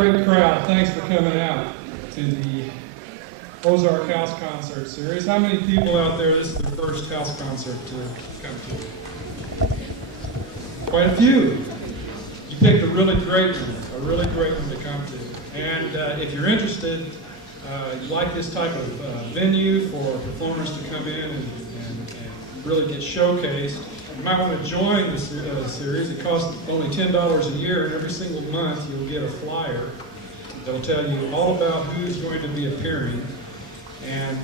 great crowd. Thanks for coming out to the Ozark House Concert Series. How many people out there, this is their first house concert to come to? Quite a few. You picked a really great one to come to. And if you're interested, you like this type of venue for performers to come in and really get showcased, you might want to join the series. It costs only $10 a year, and every single month you'll get a flyer that'll tell you all about who's going to be appearing. And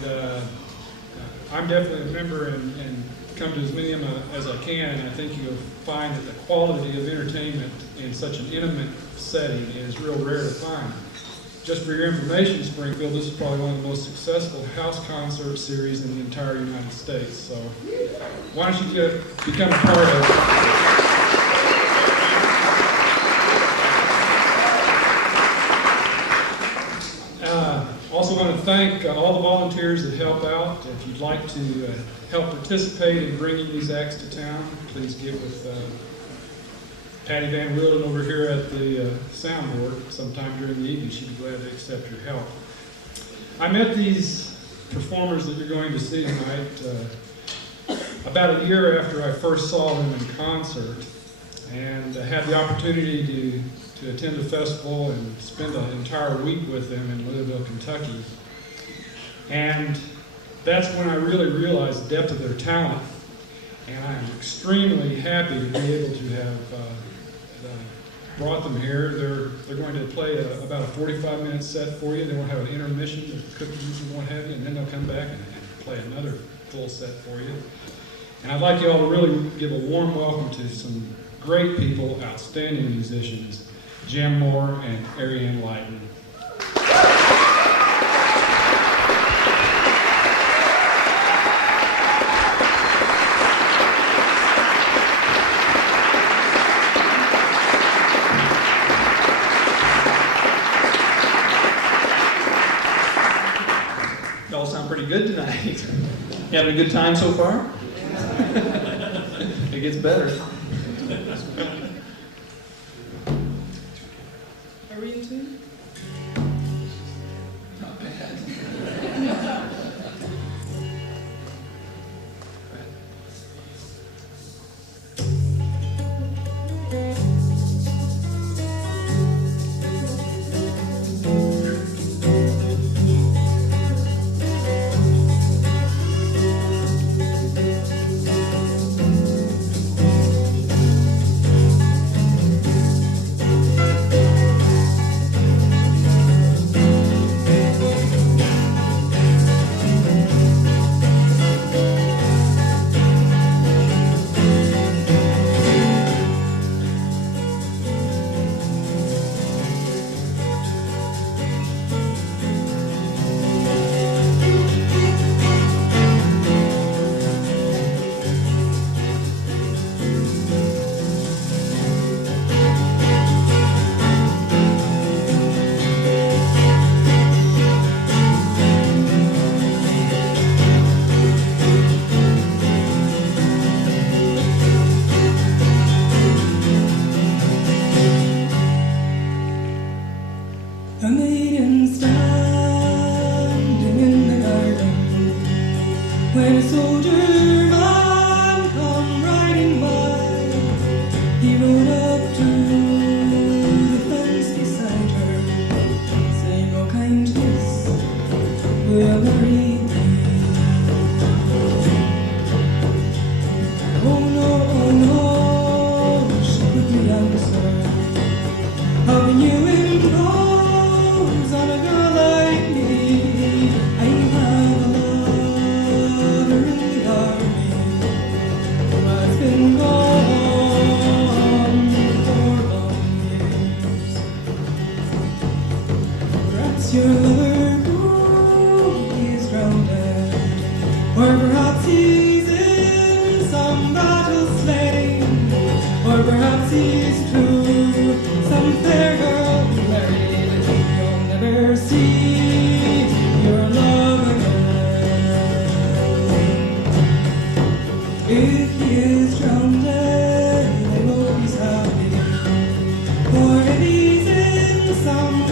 I'm definitely a member and come to as many of them as I can, and I think you'll find that the quality of entertainment in such an intimate setting is real rare to find. Just for your information, Springfield, this is probably one of the most successful house concert series in the entire United States. So why don't you become a part of it. Also want to thank all the volunteers that help out. If you'd like to help participate in bringing these acts to town, please get with Patty Van Wilden over here at the soundboard sometime during the evening. She'd be glad to accept your help. I met these performers that you're going to see tonight about a year after I first saw them in concert, and had the opportunity to attend the festival and spend an entire week with them in Louisville, Kentucky. And that's when I really realized the depth of their talent, and I'm extremely happy to be able to have brought them here. They're going to play about a 45-minute set for you. They will have an intermission with cookies and what have you, and then they'll come back and play another full set for you. And I'd like you all to really give a warm welcome to some great people, outstanding musicians, Jem Moore and Ariane Lydon. Pretty good tonight. You having a good time so far? It gets better. Are we in tune? Not bad. Some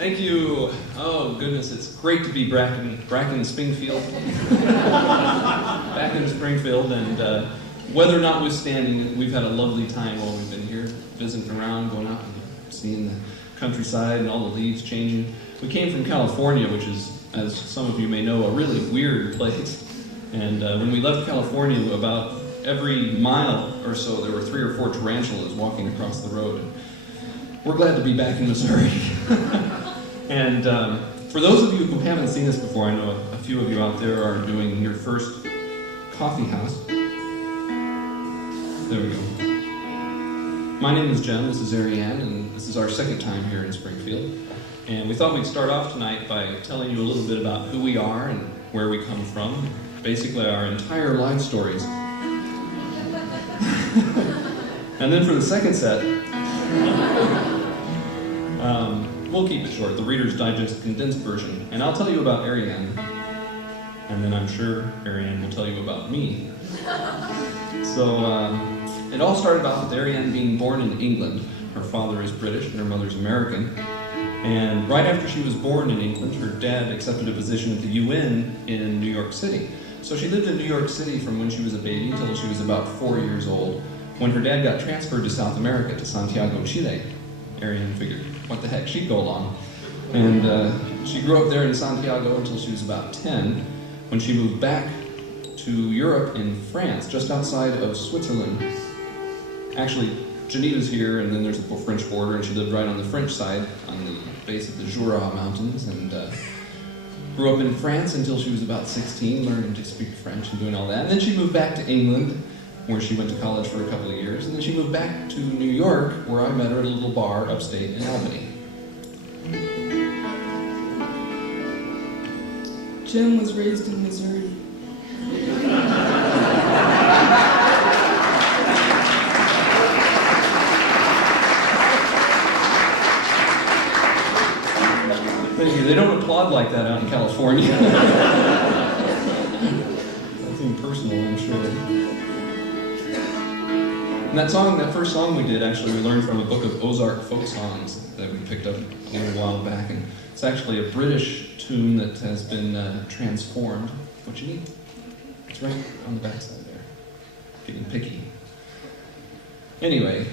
Thank you. Oh, goodness, it's great to be back in Springfield. Back in Springfield, and weather notwithstanding, we've had a lovely time while we've been here, visiting around, going out and seeing the countryside and all the leaves changing. We came from California, which is, as some of you may know, a really weird place. And when we left California, about every mile or so, there were 3 or 4 tarantulas walking across the road. And we're glad to be back in Missouri. And for those of you who haven't seen this before, I know a few of you out there are doing your first coffee house. There we go. My name is Jem, this is Ariane, and this is our second time here in Springfield. And we thought we'd start off tonight by telling you a little bit about who we are and where we come from. Basically, our entire life stories. And then for the second set, we'll keep it short, the Reader's Digest condensed version. And I'll tell you about Ariane, and then I'm sure Ariane will tell you about me. So, it all started out with Ariane being born in England. Her father is British and her mother's American. And right after she was born in England, her dad accepted a position at the UN in New York City. So she lived in New York City from when she was a baby until she was about 4 years old, when her dad got transferred to South America, to Santiago, Chile. Ariane figured, what the heck, she'd go along. And she grew up there in Santiago until she was about 10, when she moved back to Europe in France, just outside of Switzerland. Actually, Geneva's here, and then there's the French border, and she lived right on the French side, on the base of the Jura Mountains, and grew up in France until she was about 16, learning to speak French and doing all that. And then she moved back to England, where she went to college for a couple of years, and then she moved back to New York, where I met her at a little bar upstate in Albany. Jem was raised in Missouri. Thank you. They don't applaud like that out in California. Nothing personal, I'm sure. And that first song we did, actually, we learned from a book of Ozark folk songs that we picked up a little while back. And it's actually a British tune that has been transformed. What you need? It's right on the backside there. Getting picky. Anyway,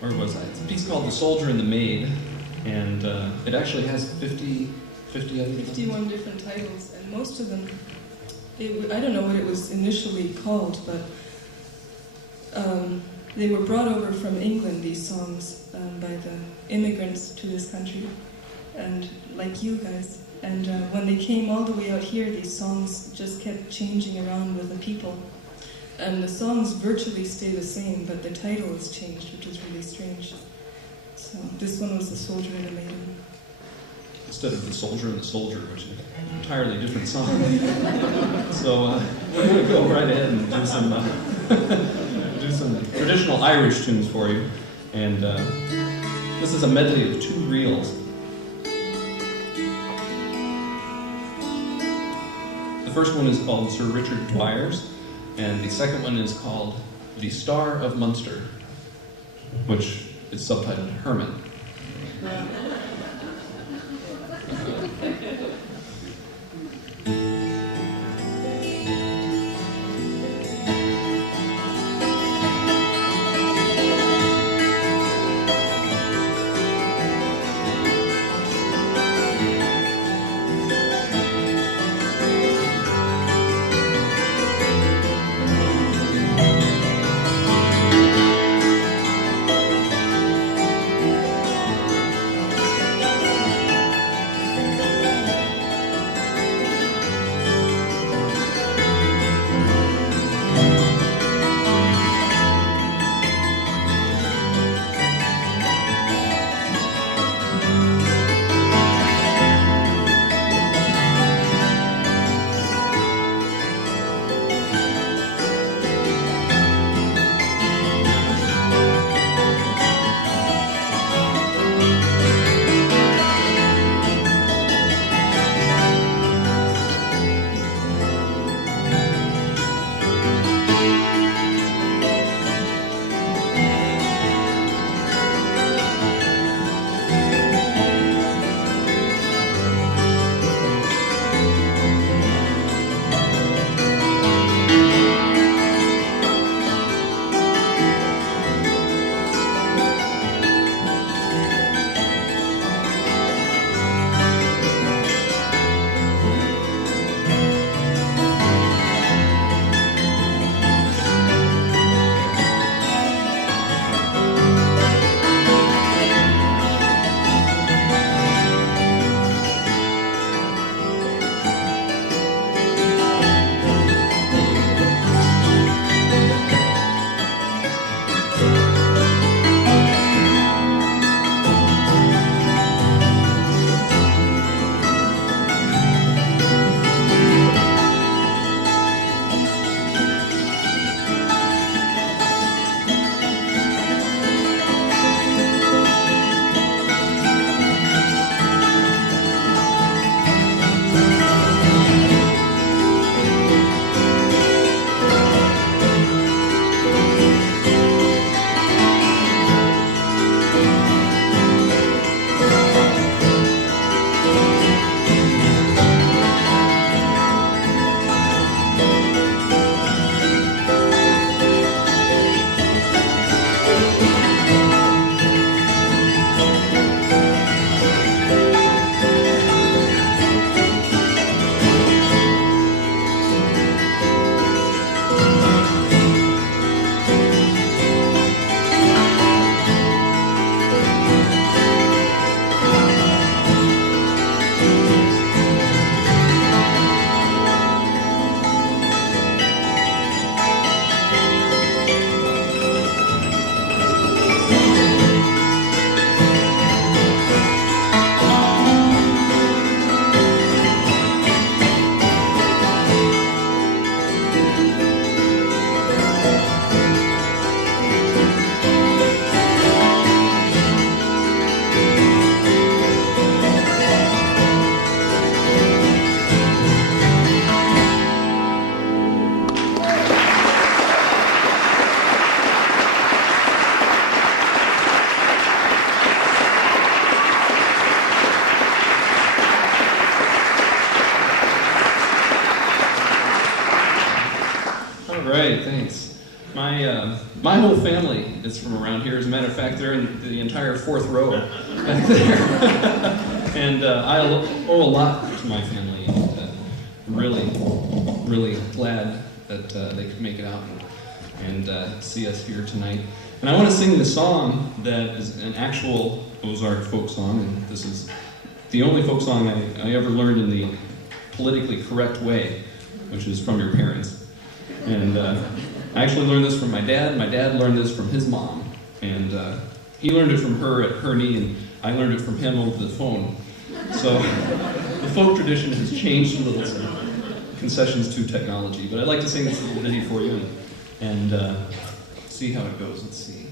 where was I? It's a piece called The Soldier and the Maid. And it actually has 50 other 51 different titles, and most of them, I don't know what it was initially called, but they were brought over from England, these songs, by the immigrants to this country, and like you guys. And when they came all the way out here, these songs just kept changing around with the people. And the songs virtually stay the same, but the title has changed, which is really strange. So this one was The Soldier and the Maiden. Instead of The Soldier and the Soldier, which is an entirely different song. So we're going to go right ahead and do some traditional Irish tunes for you. And this is a medley of 2 reels. The first one is called Sir Richard Dwyer's, and the second one is called The Star of Munster, which is subtitled Herman. right, thanks. My whole family is from around here. As a matter of fact, they're in the entire fourth row back there. And I owe a lot to my family. And really, really glad that they could make it out and see us here tonight. And I want to sing the song that is an actual Ozark folk song, and this is the only folk song I ever learned in the politically correct way, which is from your parents. And I actually learned this from my dad. My dad learned this from his mom. And he learned it from her at her knee, and I learned it from him over the phone. So the folk tradition has changed a little, so concessions to technology. But I'd like to sing this little ditty for you and see how it goes. Let's see.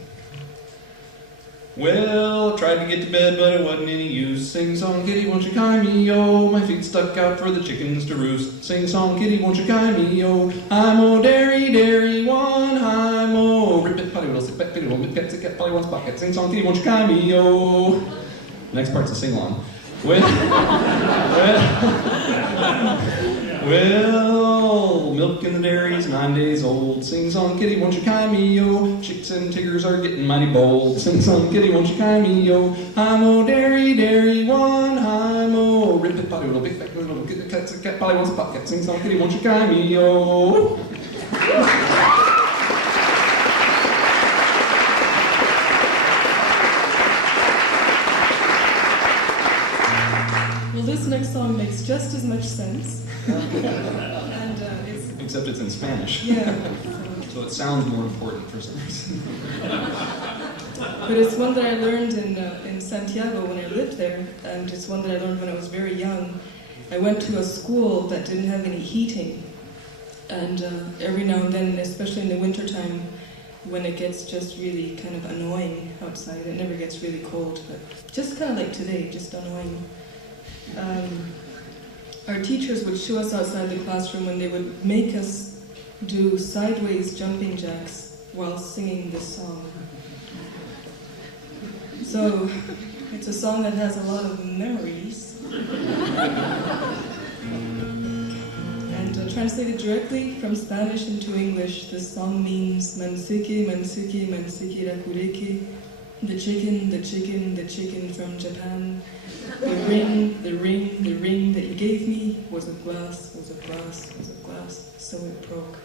Well, I tried to get to bed, but it wasn't any use. Sing song, kitty, won't you Ki-mee-o? My feet stuck out for the chickens to roost. Sing song, kitty, won't you Ki-mee-o? Hi-mo, dairy, dairy, one, hi-mo. Rip-it, potty-whittle, sick-back, pitty-whittle, mid-cat, sick-cat, polly, one's pocket. Sing song, kitty, won't you Ki-mee-o? Next part's a sing-along. Well, milk in the dairy's 9 days old. Sing song, kitty, won't you Ki-mee-o? Chicks and tiggers are getting mighty bold. Sing song, kitty, won't you Ki-mee-o? Hi-mo, dairy, dairy, one, hi-mo. Rip-it, potty-whittle, big fat little cat, cat, polly wants a pocket. Sing song, kitty, won't you Ki-mee-o? Well, this next song makes just as much sense. And Except it's in Spanish. yeah. So it sounds more important for some reason. But it's one that I learned in Santiago when I lived there, and it's one that I learned when I was very young. I went to a school that didn't have any heating, and every now and then, especially in the wintertime, when it gets just really kind of annoying outside, it never gets really cold, but just kind of like today, just annoying. Our teachers would show us outside the classroom when they would make us do sideways jumping jacks while singing this song. So, it's a song that has a lot of memories. And translated directly from Spanish into English, this song means Mansuke, Mansuke, Mansuke Rakureke, the chicken, the chicken, the chicken from Japan. The ring, the ring, the ring that you gave me was a glass, was a glass, was a glass, so it broke.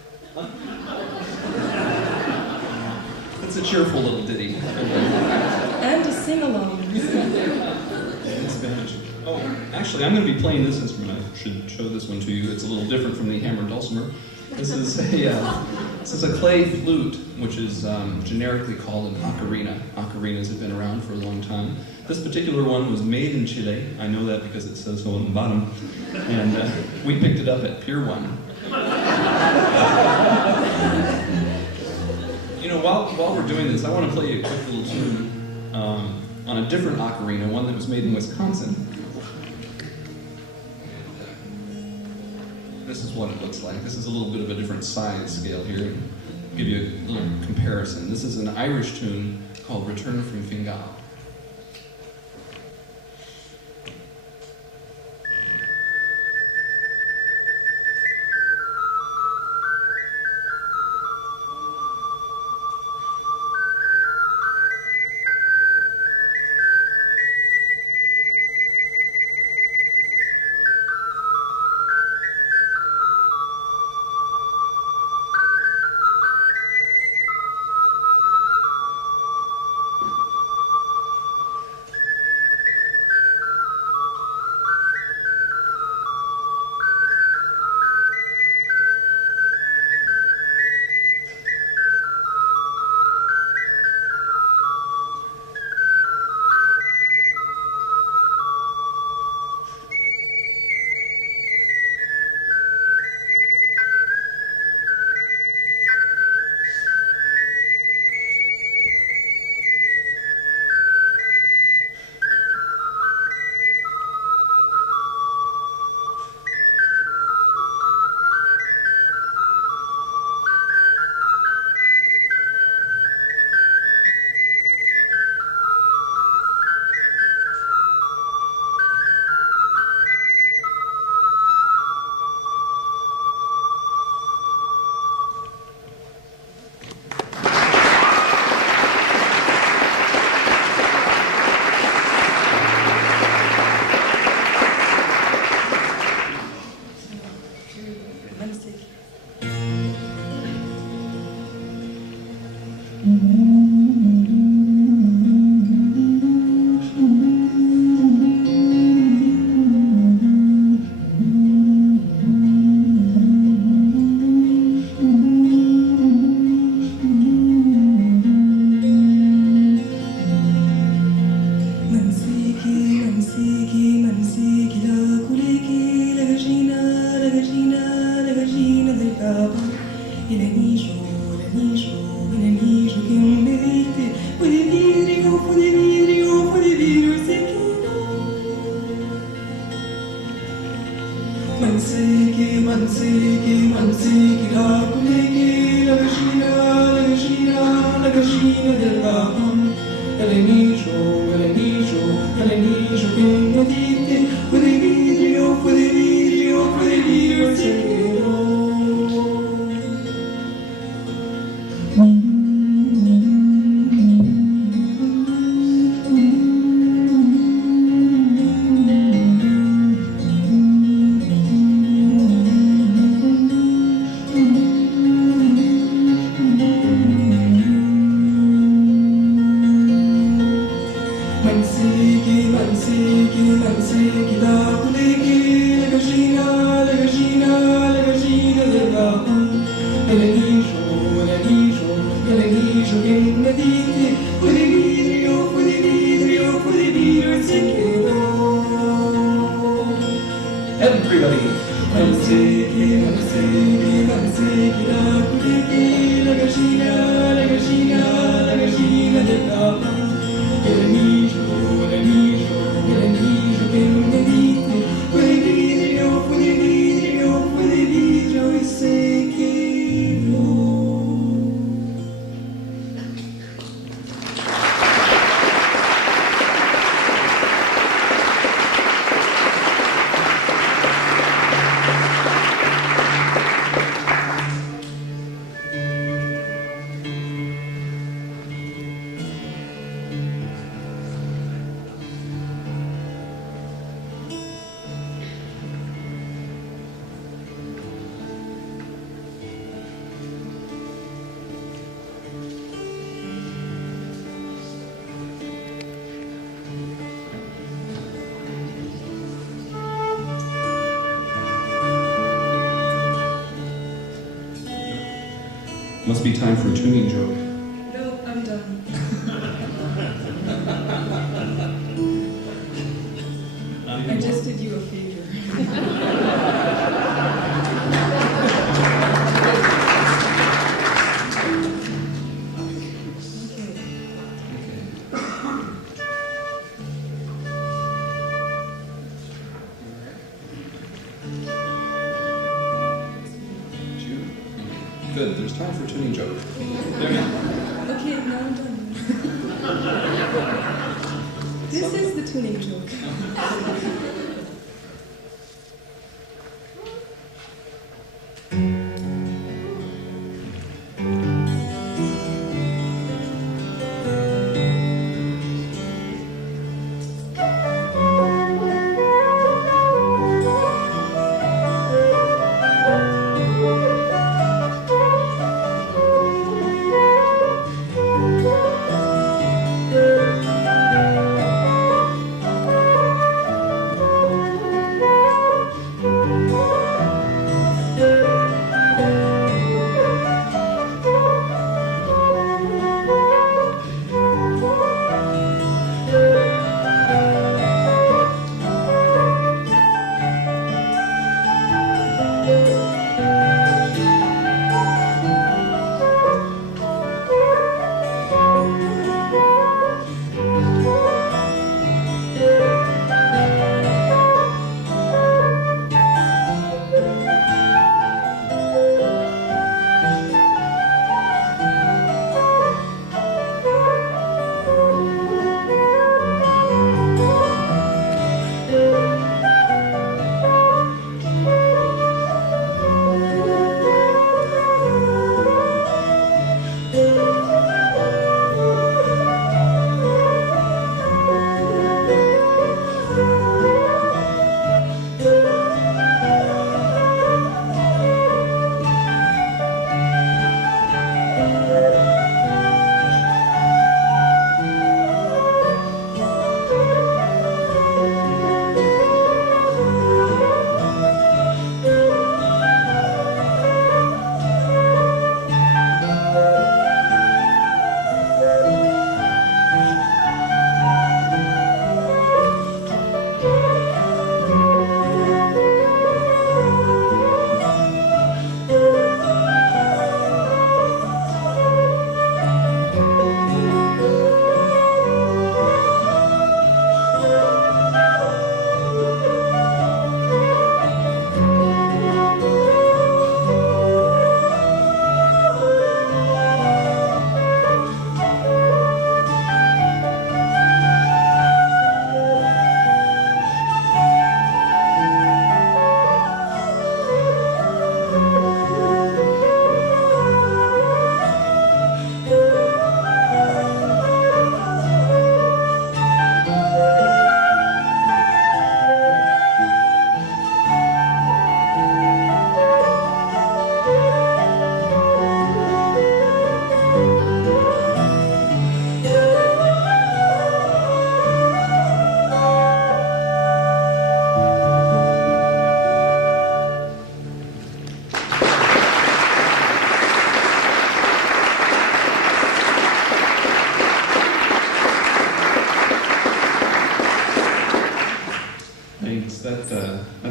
It's a cheerful little ditty. And a sing-along. In Spanish. Oh, actually, I'm going to be playing this instrument. I should show this one to you. It's a little different from the hammered dulcimer. This is a clay flute, which is generically called an ocarina. Ocarinas have been around for a long time. This particular one was made in Chile. I know that because it says so on the bottom. And we picked it up at Pier 1. You know, while we're doing this, I want to play you a quick little tune on a different ocarina, one that was made in Wisconsin. This is what it looks like. This is a little bit of a different size scale here. I'll give you a little comparison. This is an Irish tune called Return from Bengal. Must be time for a tuning joke. No, I'm done. I just did you a favor. Good, there's time for a tuning joke. Okay, now I'm done. This is the tuning joke.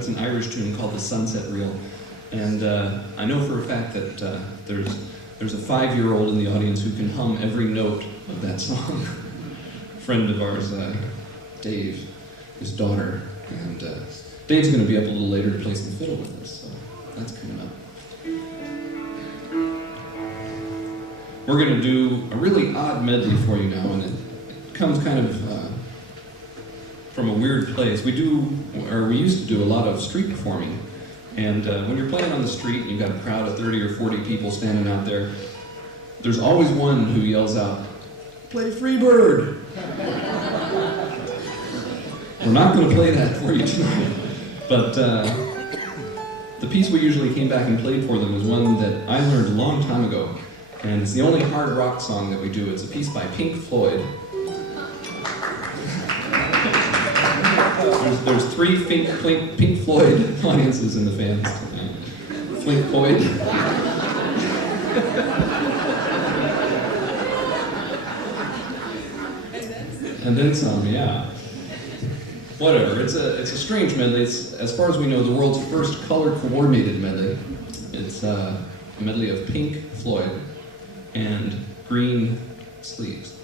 It's an Irish tune called the Sunset Reel. And I know for a fact that there's a 5-year-old in the audience who can hum every note of that song. A friend of ours, Dave, his daughter, and Dave's going to be up a little later to play some fiddle with us, so that's coming up. We're going to do a really odd medley for you now, and it comes kind of from a weird place. We used to do a lot of street performing, and when you're playing on the street and you've got a crowd of 30 or 40 people standing out there, there's always one who yells out, "Play Freebird!" We're not going to play that for you tonight, but the piece we usually came back and played for them is one that I learned a long time ago, and it's the only hard rock song that we do. It's a piece by Pink Floyd. There's 3 Pink Floyd audiences in the fans. Flink Floyd. And then some, yeah. Whatever. It's a strange medley. It's, as far as we know, the world's first color-coordinated medley. It's a medley of Pink Floyd and green sleeves.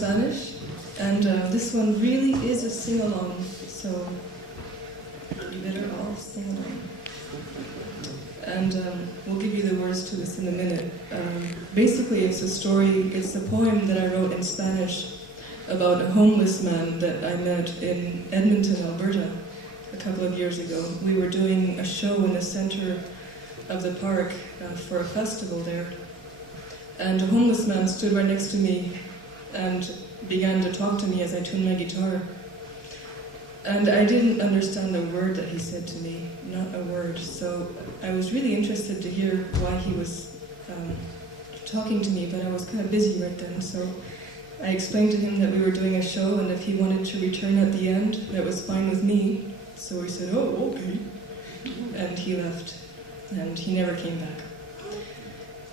Spanish, and this one really is a sing-along, so you better all sing along. And we'll give you the words to this in a minute. Basically, it's a poem that I wrote in Spanish about a homeless man that I met in Edmonton, Alberta, a couple of years ago. We were doing a show in the center of the park for a festival there. And a homeless man stood right next to me and began to talk to me as I tuned my guitar. And I didn't understand a word that he said to me, not a word. So I was really interested to hear why he was talking to me, but I was kind of busy right then. So I explained to him that we were doing a show, and if he wanted to return at the end, that was fine with me. So he said, "Oh, okay." And he left, and he never came back.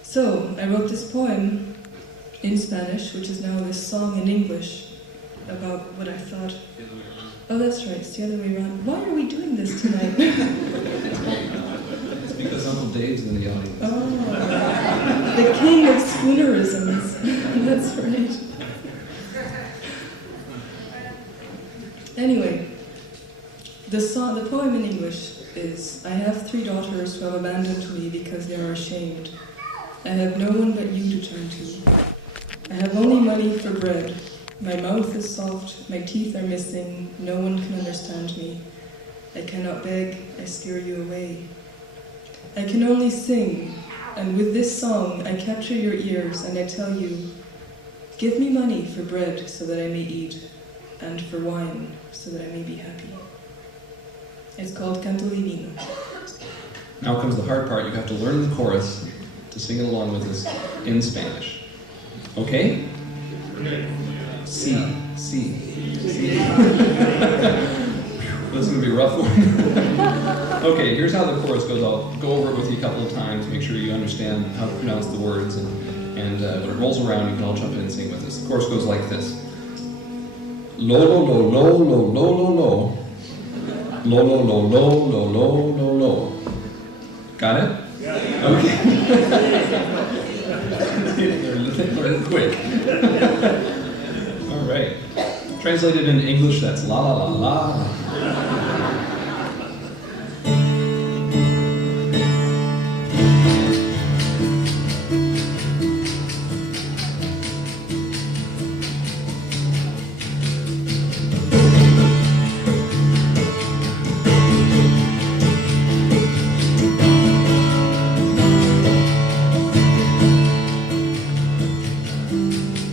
So I wrote this poem in Spanish, which is now this song in English, about what I thought. Oh, that's right, it's the other way around. Why are we doing this tonight? It's because Uncle Dave's in the audience. Oh, the king of spoonerisms. That's right. Anyway, the poem in English is, I have 3 daughters who have abandoned me because they are ashamed. I have no one but you to turn to. I have only money for bread. My mouth is soft, my teeth are missing, no one can understand me. I cannot beg, I scare you away. I can only sing, and with this song I capture your ears and I tell you, give me money for bread so that I may eat, and for wine so that I may be happy. It's called Canto Divino. Now comes the hard part. You have to learn the chorus to sing it along with us in Spanish. Okay? C. This is going to be a rough one. Okay, here's how the chorus goes. I'll go over it with you a couple of times, make sure you understand how to pronounce the words, and when it rolls around, you can all jump in and sing with us. The chorus goes like this. Lo lo lo lo lo lo lo lo. Lo lo lo lo lo lo lo lo. Got it? Yeah. Okay. Learn quick. All right. Translated into English, that's la la la la.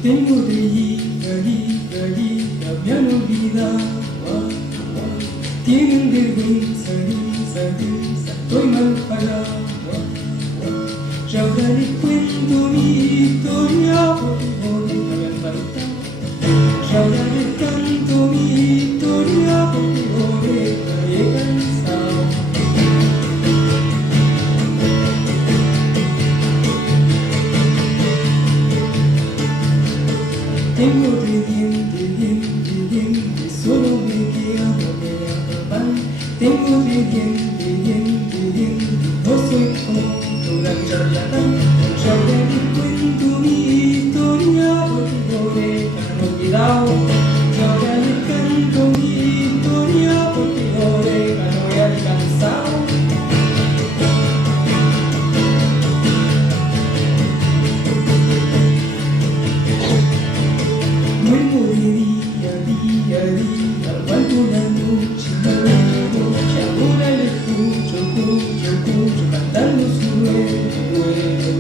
Tengo de hija, me han olvidado. Tienen vergüenza, estoy mal parado. Ya ahora les cuento mi historia, porque me han faltado. Ya ahora les canto mi historia, porque me he cansado. Tengo de diente, solo me queda pan. Tengo de diente, no soy como un gran charlatán. Ya ahora les cuento mi historia, porque no me han olvidado. Ya ahora les canto mi historia, porque no me he alcanzado. Duermo de día, aguanto la noche, ahora le escucho cantando su duelo.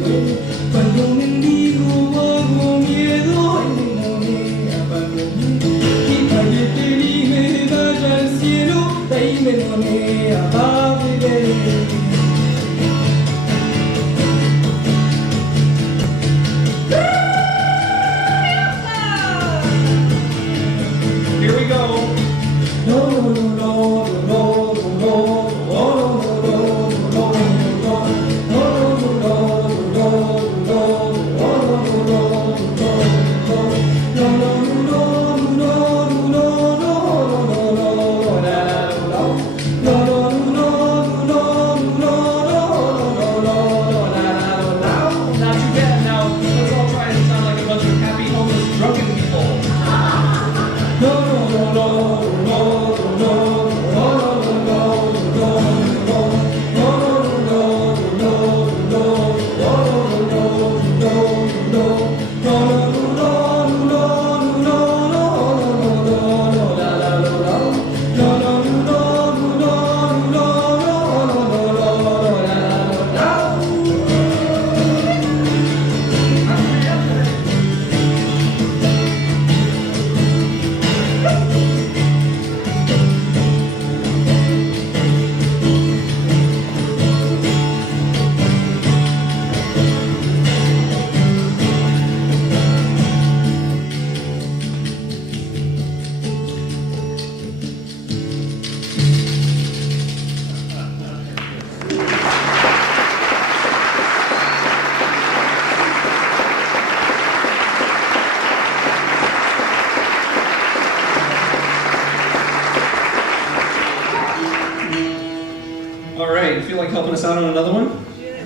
us out on another one? Yeah.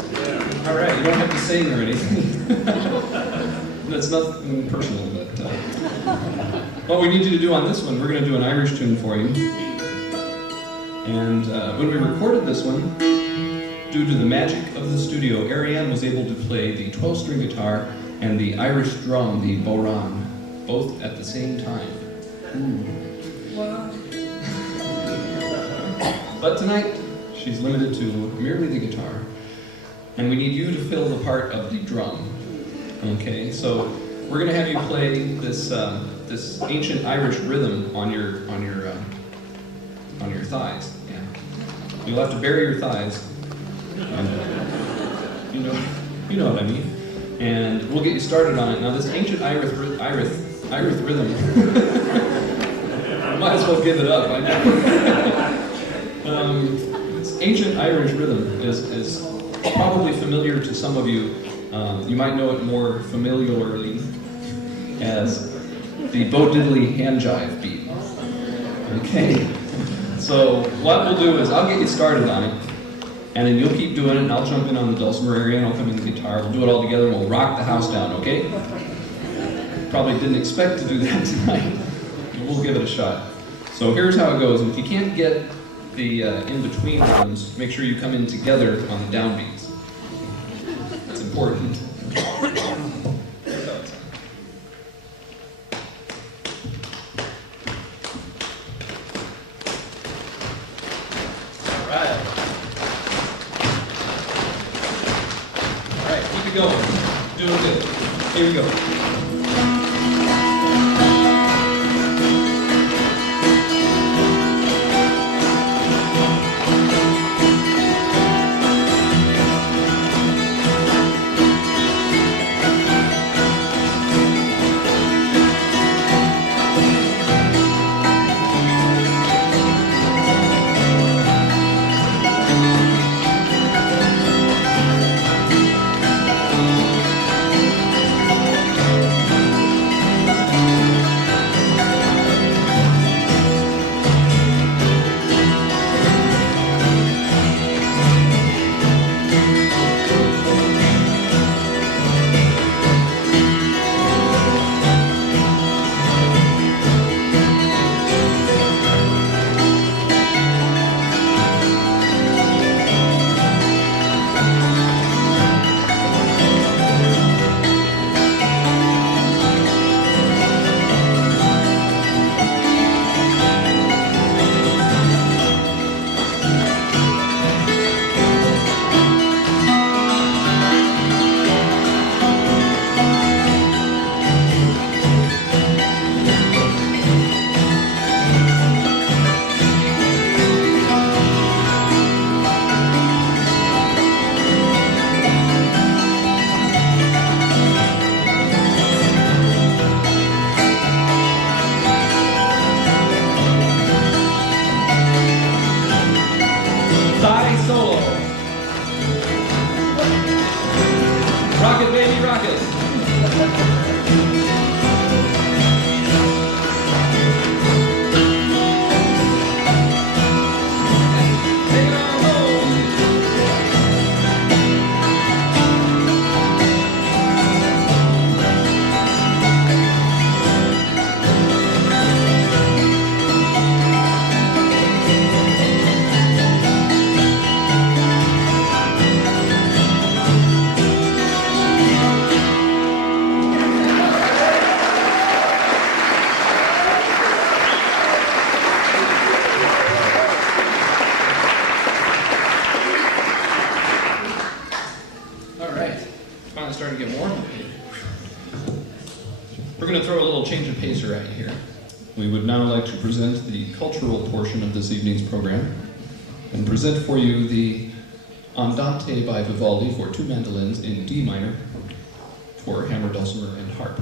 All right, you don't have to sing or anything. That's nothing personal, but what we need you to do on this one, we're going to do an Irish tune for you. And when we recorded this one, due to the magic of the studio, Ariane was able to play the 12-string guitar and the Irish drum, the bodhrán, both at the same time. Ooh. Wow. But tonight, she's limited to merely the guitar, and we need you to fill the part of the drum. Okay, so we're going to have you play this this ancient Irish rhythm on your thighs. Yeah, you'll have to bury your thighs. And, you know what I mean. And we'll get you started on it. Now, this ancient Irish rhythm. I might as well give it up. I know. This ancient Irish rhythm is probably familiar to some of you. You might know it more familiarly as the Bo Diddley hand jive beat. Okay, so what we'll do is I'll get you started on it, and then you'll keep doing it, and I'll jump in on the dulcimer area, and I'll come in the guitar. We'll do it all together, and we'll rock the house down, okay? Probably didn't expect to do that tonight, but we'll give it a shot. So here's how it goes. If you can't get the in-between rhythms, make sure you come in together on the downbeats. That's important. Going. Doing good. Here we go. We would now like to present the cultural portion of this evening's program and present for you the Andante by Vivaldi for 2 mandolins in D minor for hammer, dulcimer, and harp.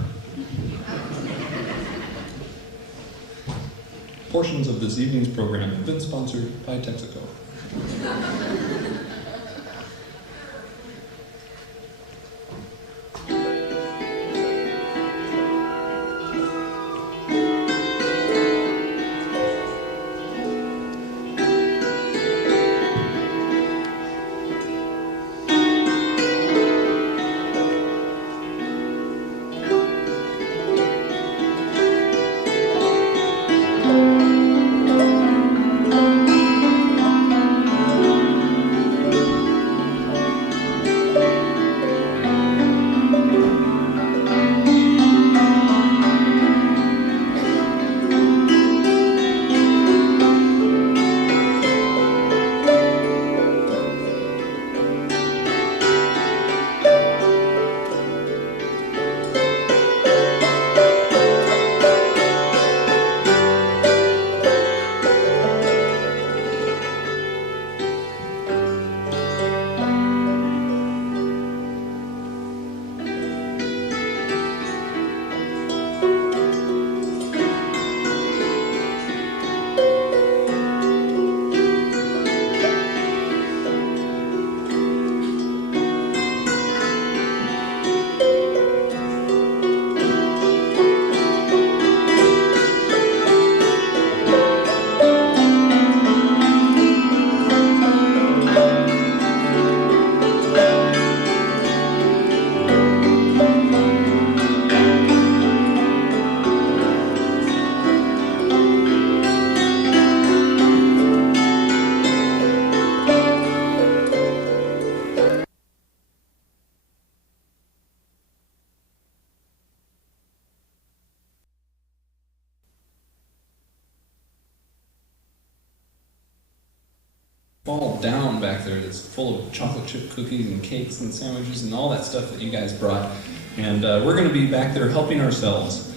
Portions of this evening's program have been sponsored by Texaco. fall down back there that's full of chocolate chip cookies and cakes and sandwiches and all that stuff that you guys brought. And we're going to be back there helping ourselves,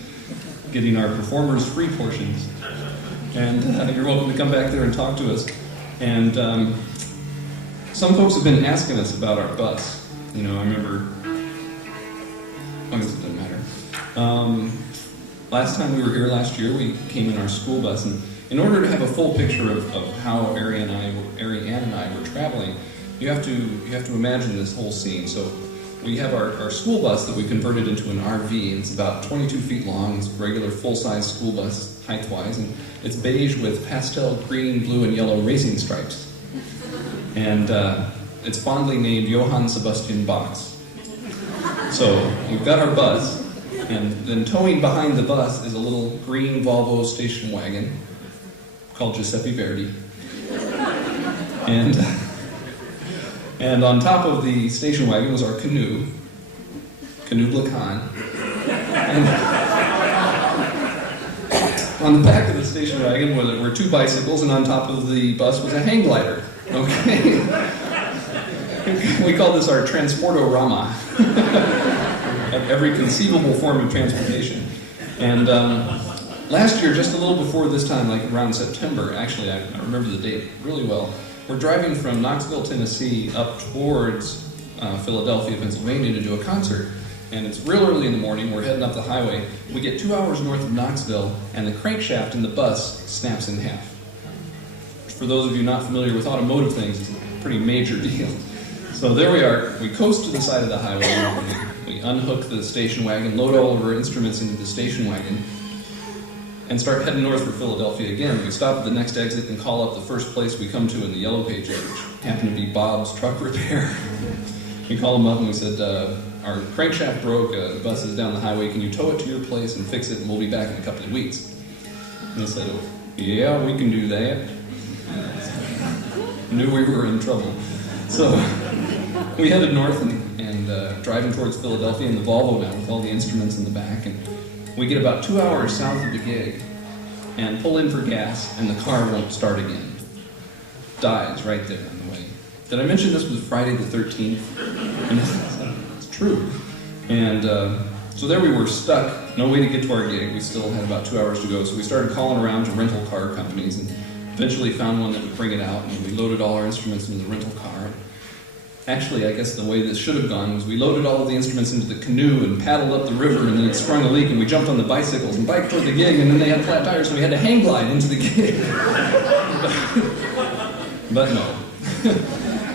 getting our performers free portions. And you're welcome to come back there and talk to us. And some folks have been asking us about our bus. You know, I remember, I guess it doesn't matter. Last time we were here last year, we came in our school bus, and in order to have a full picture of how Ariane and I were traveling, you have to imagine this whole scene. So we have our school bus that we converted into an RV, and it's about 22 feet long. It's a regular full-size school bus, height-wise, and it's beige with pastel green, blue, and yellow racing stripes. And it's fondly named Johann Sebastian Bach's. So we've got our bus, and then towing behind the bus is a little green Volvo station wagon called Giuseppe Verdi. And on top of the station wagon was our canoe Blacan. And on the back of the station wagon were two bicycles, and on top of the bus was a hang glider. Okay? We call this our Transportorama. Of every conceivable form of transportation. And last year, just a little before this time, like around September, actually, I remember the date really well, we're driving from Knoxville, Tennessee, up towards Philadelphia, Pennsylvania to do a concert. And it's real early in the morning, we're heading up the highway. We get 2 hours north of Knoxville, and the crankshaft in the bus snaps in half. For those of you not familiar with automotive things, it's a pretty major deal. So there we are, we coast to the side of the highway, we unhook the station wagon, load all of our instruments into the station wagon, and start heading north for Philadelphia again. We stop at the next exit and call up the first place we come to in the yellow pages, which happened to be Bob's Truck Repair. We called him up and we said, our crankshaft broke, the bus is down the highway, can you tow it to your place and fix it, and we'll be back in a couple of weeks. And they said, oh, yeah, we can do that. Knew we were in trouble. So we headed north and driving towards Philadelphia in the Volvo now with all the instruments in the back, and we get about 2 hours south of the gig and pull in for gas, and the car won't start again. Dies right there on the way. Did I mention this was Friday the 13th? And it's true. And so there we were stuck, no way to get to our gig. We still had about 2 hours to go, so we started calling around to rental car companies and eventually found one that would bring it out, and we loaded all our instruments into the rental car. Actually, I guess the way this should have gone was we loaded all of the instruments into the canoe and paddled up the river, and then it sprung a leak, and we jumped on the bicycles and biked toward the gig, and then they had flat tires, so we had to hang glide into the gig. But no.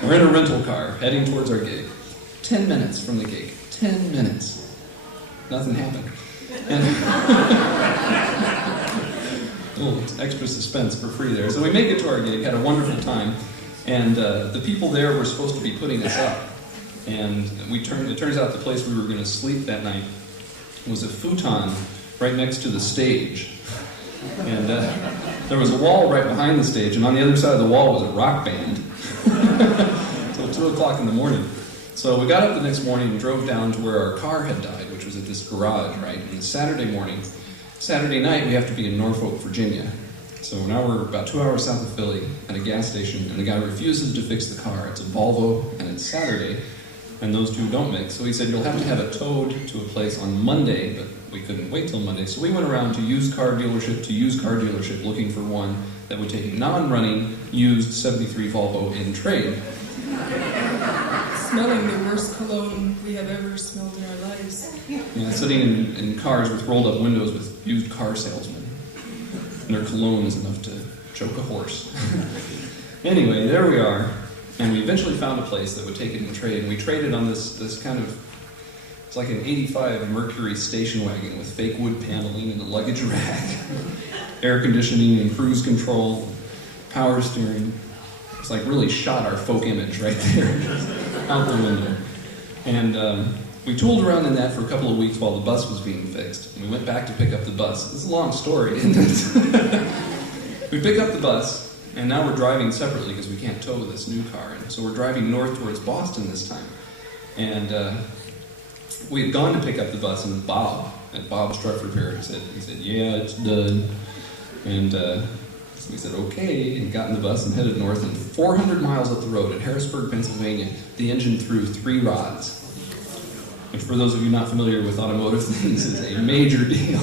We're in a rental car, heading towards our gig. 10 minutes from the gig. 10 minutes. Nothing happened. And a little extra suspense for free there. So we make it to our gig, had a wonderful time. And the people there were supposed to be putting us up. And it turns out the place we were going to sleep that night was a futon right next to the stage. And there was a wall right behind the stage, and on the other side of the wall was a rock band. Till 2 o'clock in the morning. So we got up the next morning and drove down to where our car had died, which was at this garage, right? And it's Saturday night, we have to be in Norfolk, Virginia. So now we're about 2 hours south of Philly at a gas station, and the guy refuses to fix the car. It's a Volvo, and it's Saturday, and those two don't mix. So he said, you'll have to have it towed to a place on Monday, but we couldn't wait till Monday. So we went around to used car dealership looking for one that would take a non-running, used 73 Volvo in trade. Smelling the worst cologne we have ever smelled in our lives. Yeah, sitting in cars with rolled-up windows with used car salesmen. And their cologne is enough to choke a horse. Anyway, there we are. And we eventually found a place that would take it in trade. And we traded on this kind of, it's like an 85 Mercury station wagon with fake wood paneling and a luggage rack, air conditioning and cruise control, power steering. It's like really shot our folk image right there, out the window. And we tooled around in that for a couple of weeks while the bus was being fixed. And we went back to pick up the bus. This is a long story, isn't it? We pick up the bus, and now we're driving separately because we can't tow this new car. And so we're driving north towards Boston this time. And we had gone to pick up the bus, and Bob, at Bob's Truck Repair, he said, yeah, it's done. And So we said, okay, and got in the bus and headed north, and 400 miles up the road at Harrisburg, Pennsylvania, the engine threw 3 rods. Which, for those of you not familiar with automotive things, is a major deal.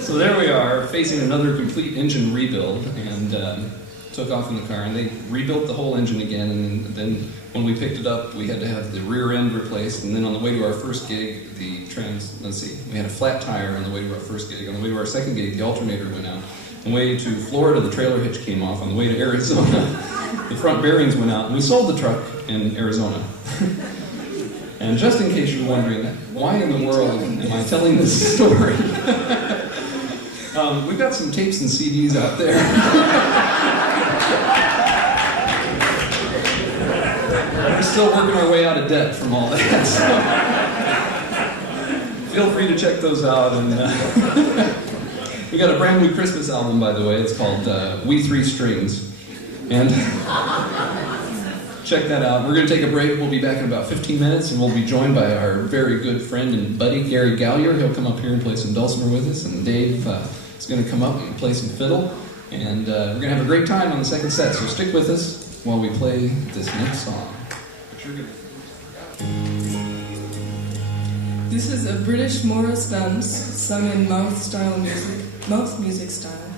So there we are, facing another complete engine rebuild, and took off in the car, and they rebuilt the whole engine again, and then when we picked it up, we had to have the rear end replaced, and then on the way to our first gig, we had a flat tire on the way to our first gig. On the way to our second gig, the alternator went out. On the way to Florida, the trailer hitch came off. On the way to Arizona, the front bearings went out, and we sold the truck in Arizona. And just in case you're wondering, why in the world am I telling this story? We've got some tapes and CDs out there. We're still working our way out of debt from all that. So feel free to check those out. And we got a brand new Christmas album, by the way. It's called We Three Strings. And check that out. We're going to take a break. We'll be back in about 15 minutes, and we'll be joined by our very good friend and buddy, Gary Gallier. He'll come up here and play some dulcimer with us, and Dave is going to come up and play some fiddle. And we're going to have a great time on the second set, so stick with us while we play this next song. This is a British Morris dance sung in mouth music style.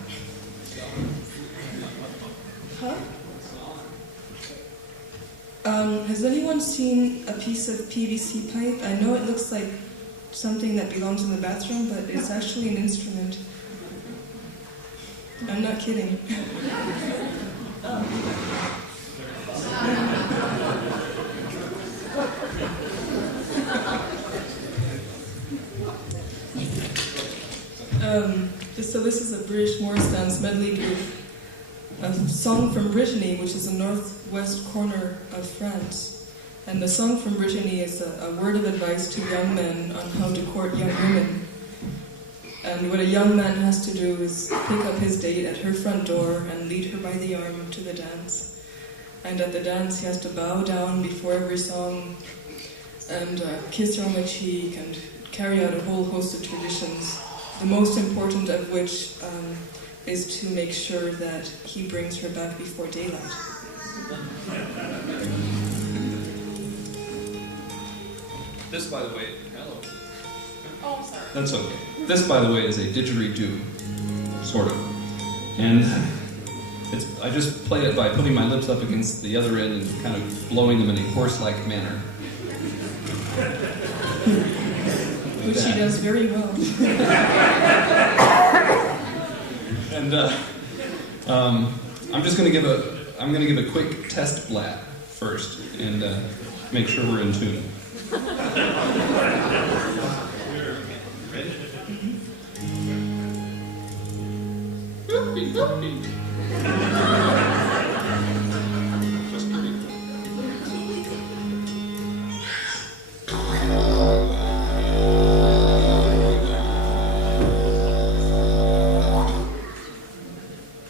Huh? Has anyone seen a piece of PVC pipe? I know it looks like something that belongs in the bathroom, but it's actually an instrument. I'm not kidding. So this is a British Morris dance medley with a song from Brittany, which is the northwest corner of France. And the song from Brittany is a word of advice to young men on how to court young women. And what a young man has to do is pick up his date at her front door and lead her by the arm to the dance. And at the dance, he has to bow down before every song and kiss her on the cheek and carry out a whole host of traditions, the most important of which is to make sure that he brings her back before daylight. This, by the way, hello. Oh, I'm sorry. That's okay. This, by the way, is a didgeridoo, sort of. And I just play it by putting my lips up against the other end and kind of blowing them in a horse-like manner. Which she does very well. And I'm going to give a quick test blat first and make sure we're in tune. Ready? Just pretty.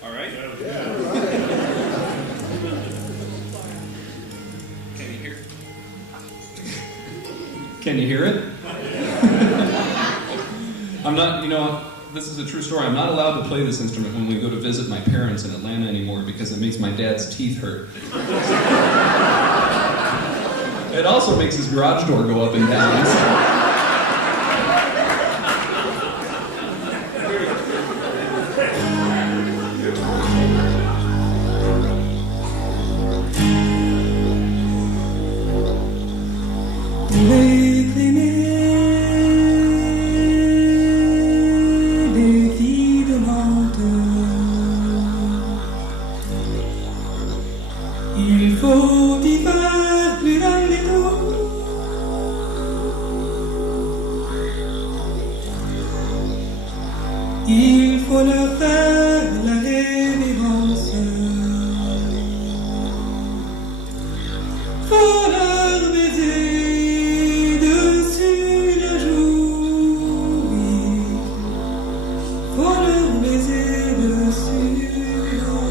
All right? Can you hear it? I'm not, this is a true story. I'm not allowed to play this instrument when we go to visit my parents in Atlanta anymore because it makes my dad's teeth hurt. It also makes his garage door go up and down. Il faut leur faire la révérence. Faut leur baiser dessus la joue. Faut leur baiser dessus la joue.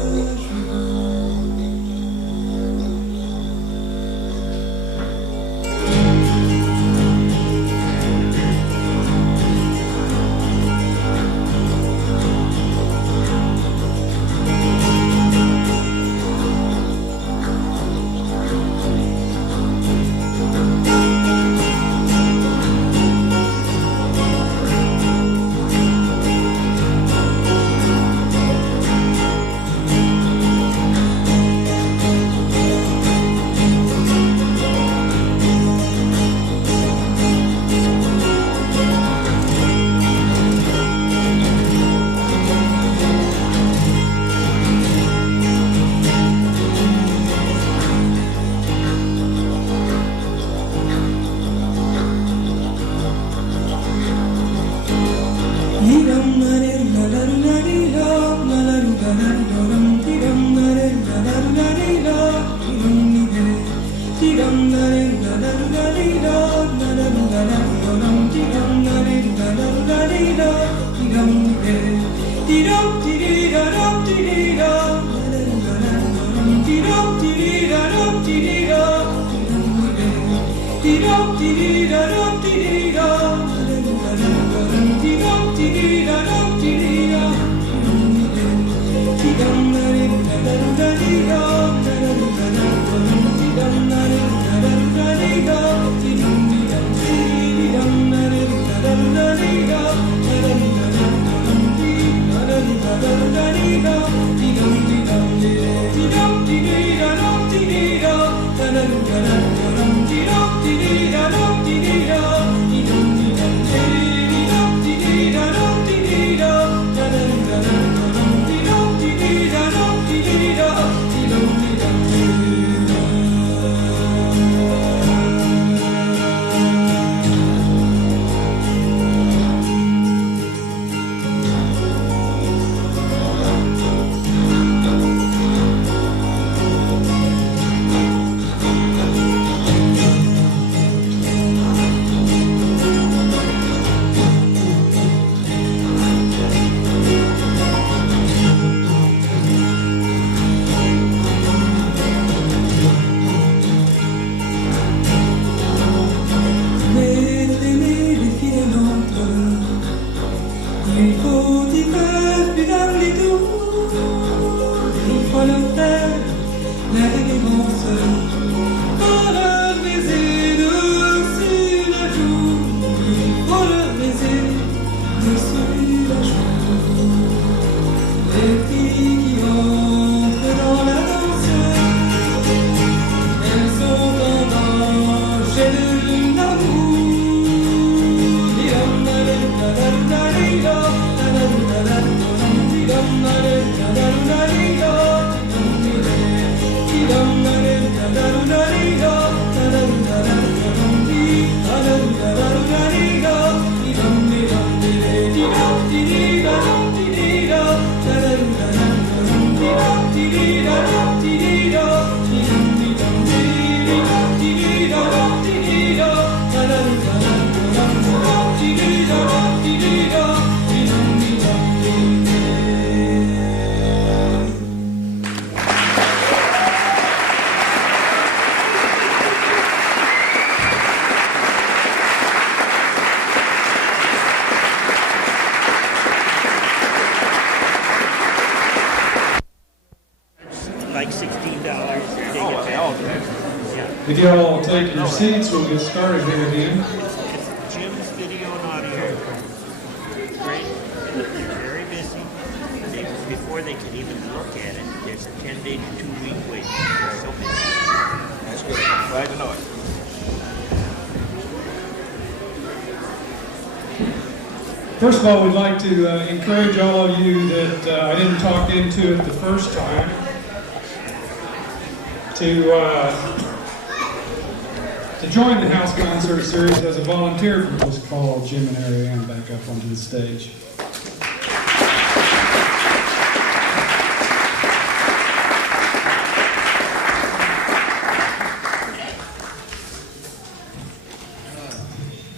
If you all take your seats, we'll get started here again. It's Jim's Video and Audio. Great. They're very busy. Before they can even look at it, there's a 10-day to 2-week wait. They're so busy. That's good. Glad to know it. First of all, we'd like to encourage all of you that I didn't talk into it the first time to join the house concert series as a volunteer for this call Jem and Ariane back up onto the stage.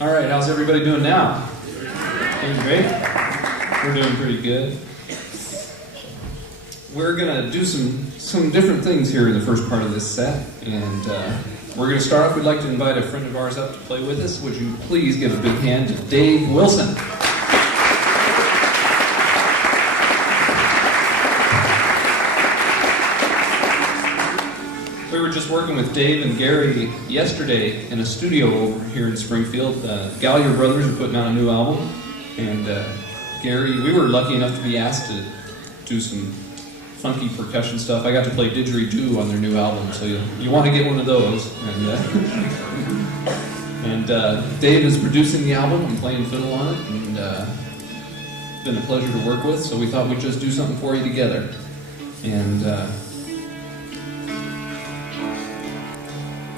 All right, how's everybody doing now? Doing great? We're doing pretty good. We're going to do some different things here in the first part of this set, and we're going to start off. We'd like to invite a friend of ours up to play with us. Would you please give a big hand to Dave Wilson? We were just working with Dave and Gary yesterday in a studio over here in Springfield. The Gallier brothers are putting out a new album, and Gary, we were lucky enough to be asked to do some funky percussion stuff. I got to play didgeridoo on their new album, so you want to get one of those. And Dave is producing the album and playing fiddle on it, and it's been a pleasure to work with, so we thought we'd just do something for you together. And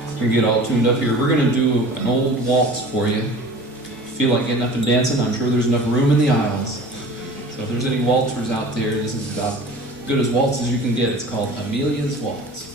we're going to get all tuned up here. We're going to do an old waltz for you. If you feel like getting up and dancing, I'm sure there's enough room in the aisles. So if there's any waltzers out there, this is about as good as waltz as you can get. It's called Amelia's Waltz.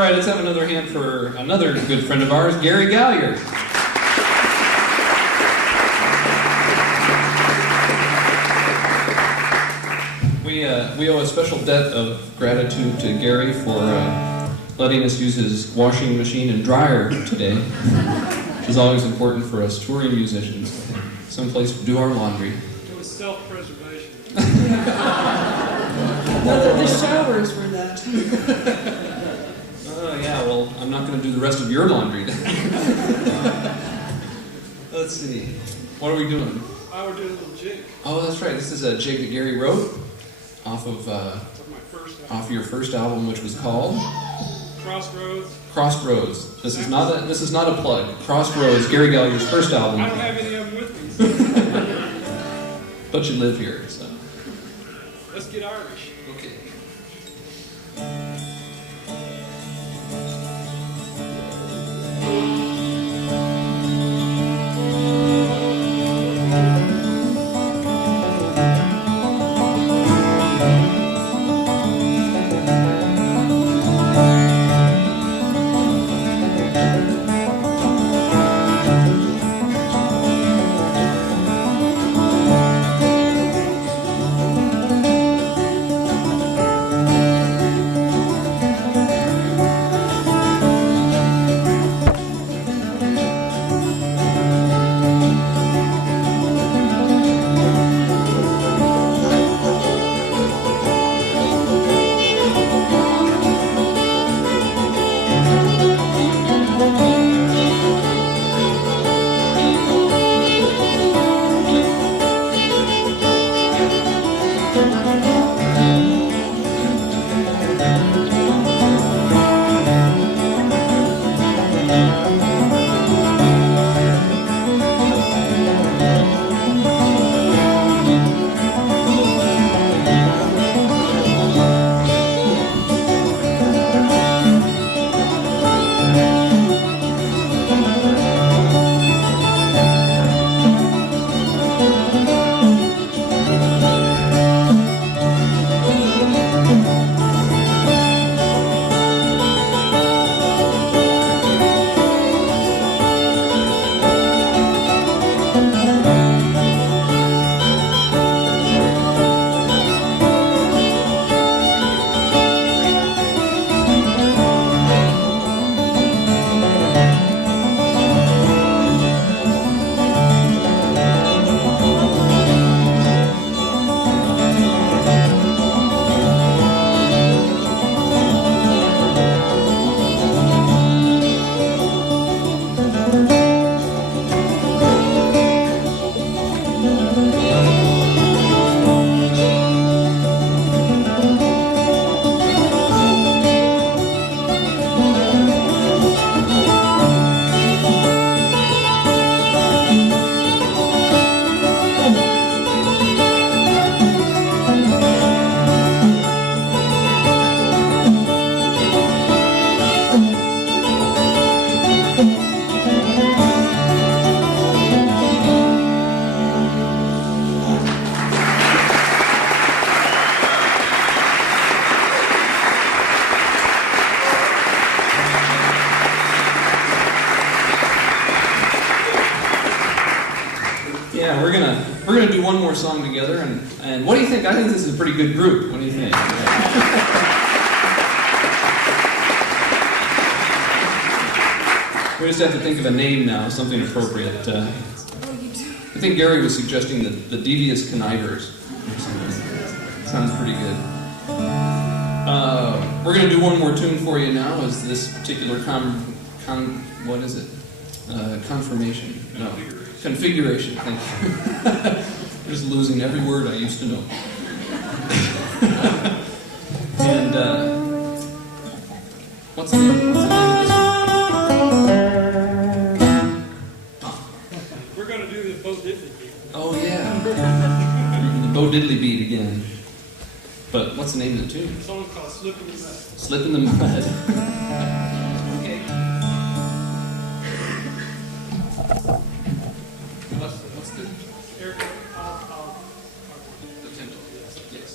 right, let's have another hand for another good friend of ours, Gary Gallier. We owe a special debt of gratitude to Gary for letting us use his washing machine and dryer today, which is always important for us touring musicians. Someplace to do our laundry. It was self-preservation. The showers were that. Oh, yeah, well, I'm not going to do the rest of your laundry then. Let's see. What are we doing? We're doing a little jig. Oh, that's right. This is a jig that Gary wrote off of your first album, which was called Crossroads. Crossroads. This is not a plug. Crossroads, Gary Gallier's first album. I don't have any of them with me. But you live here, so. Let's get Irish. Okay. We're gonna do one more song together, and what do you think? I think this is a pretty good group. What do you think? We just have to think of a name now, something appropriate. I think Gary was suggesting the Devious Connivers. Sounds pretty good. We're gonna do one more tune for you now. Is this particular what is it? Confirmation? No. Configuration, thank you. Just losing every word I used to know. And, what's the name of this one? We're going to do the Bo Diddley beat. Oh, yeah. The Bo Diddley beat again. But what's the name of the tune? The song's called Slip in the Mud. Slip in the Mud. Okay. What's the Eric, the tempo? Yes.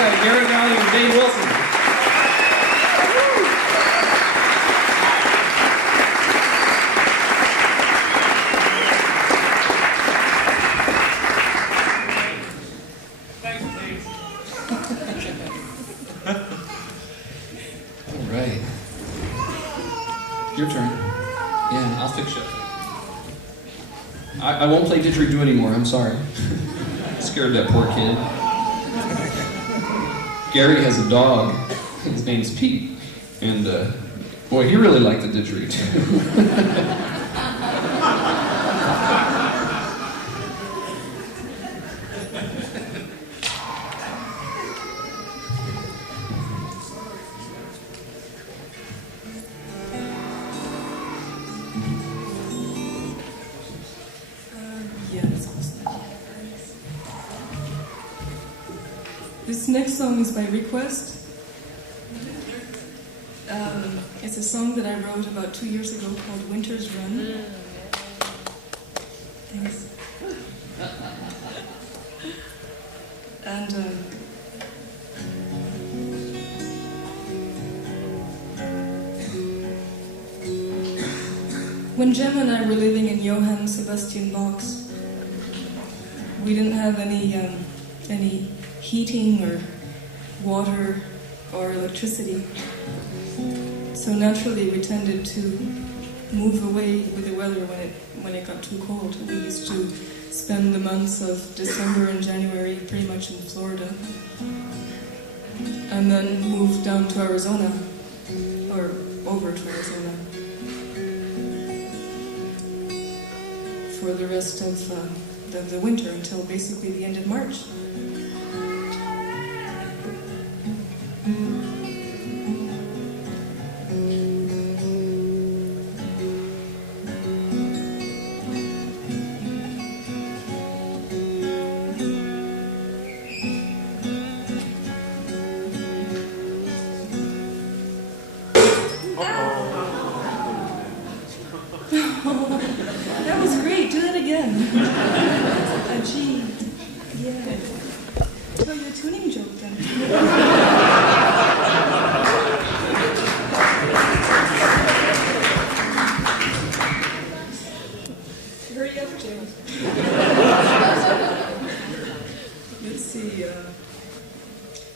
alongside Garrett Gallier and Dave Wilson. All right. Your turn. Yeah, I'll fix you. I won't play didgeridoo anymore, I'm sorry. Scared that poor kid. Gary has a dog. His name's Pete. And, boy, he really liked the didgeridoo. This next song is by request. It's a song that I wrote about 2 years ago called Winter's Run. Thanks. And when Jem and I were living in Johann Sebastian Bach's, we didn't have any heating or water or electricity. So naturally we tended to move away with the weather when it got too cold. We used to spend the months of December and January pretty much in Florida. And then moved down to Arizona, or over to Arizona, for the rest of the winter until basically the end of March. That was great. Do that again. A G. Yeah. Tell you a tuning joke then. Hurry up, Jim. Let's see.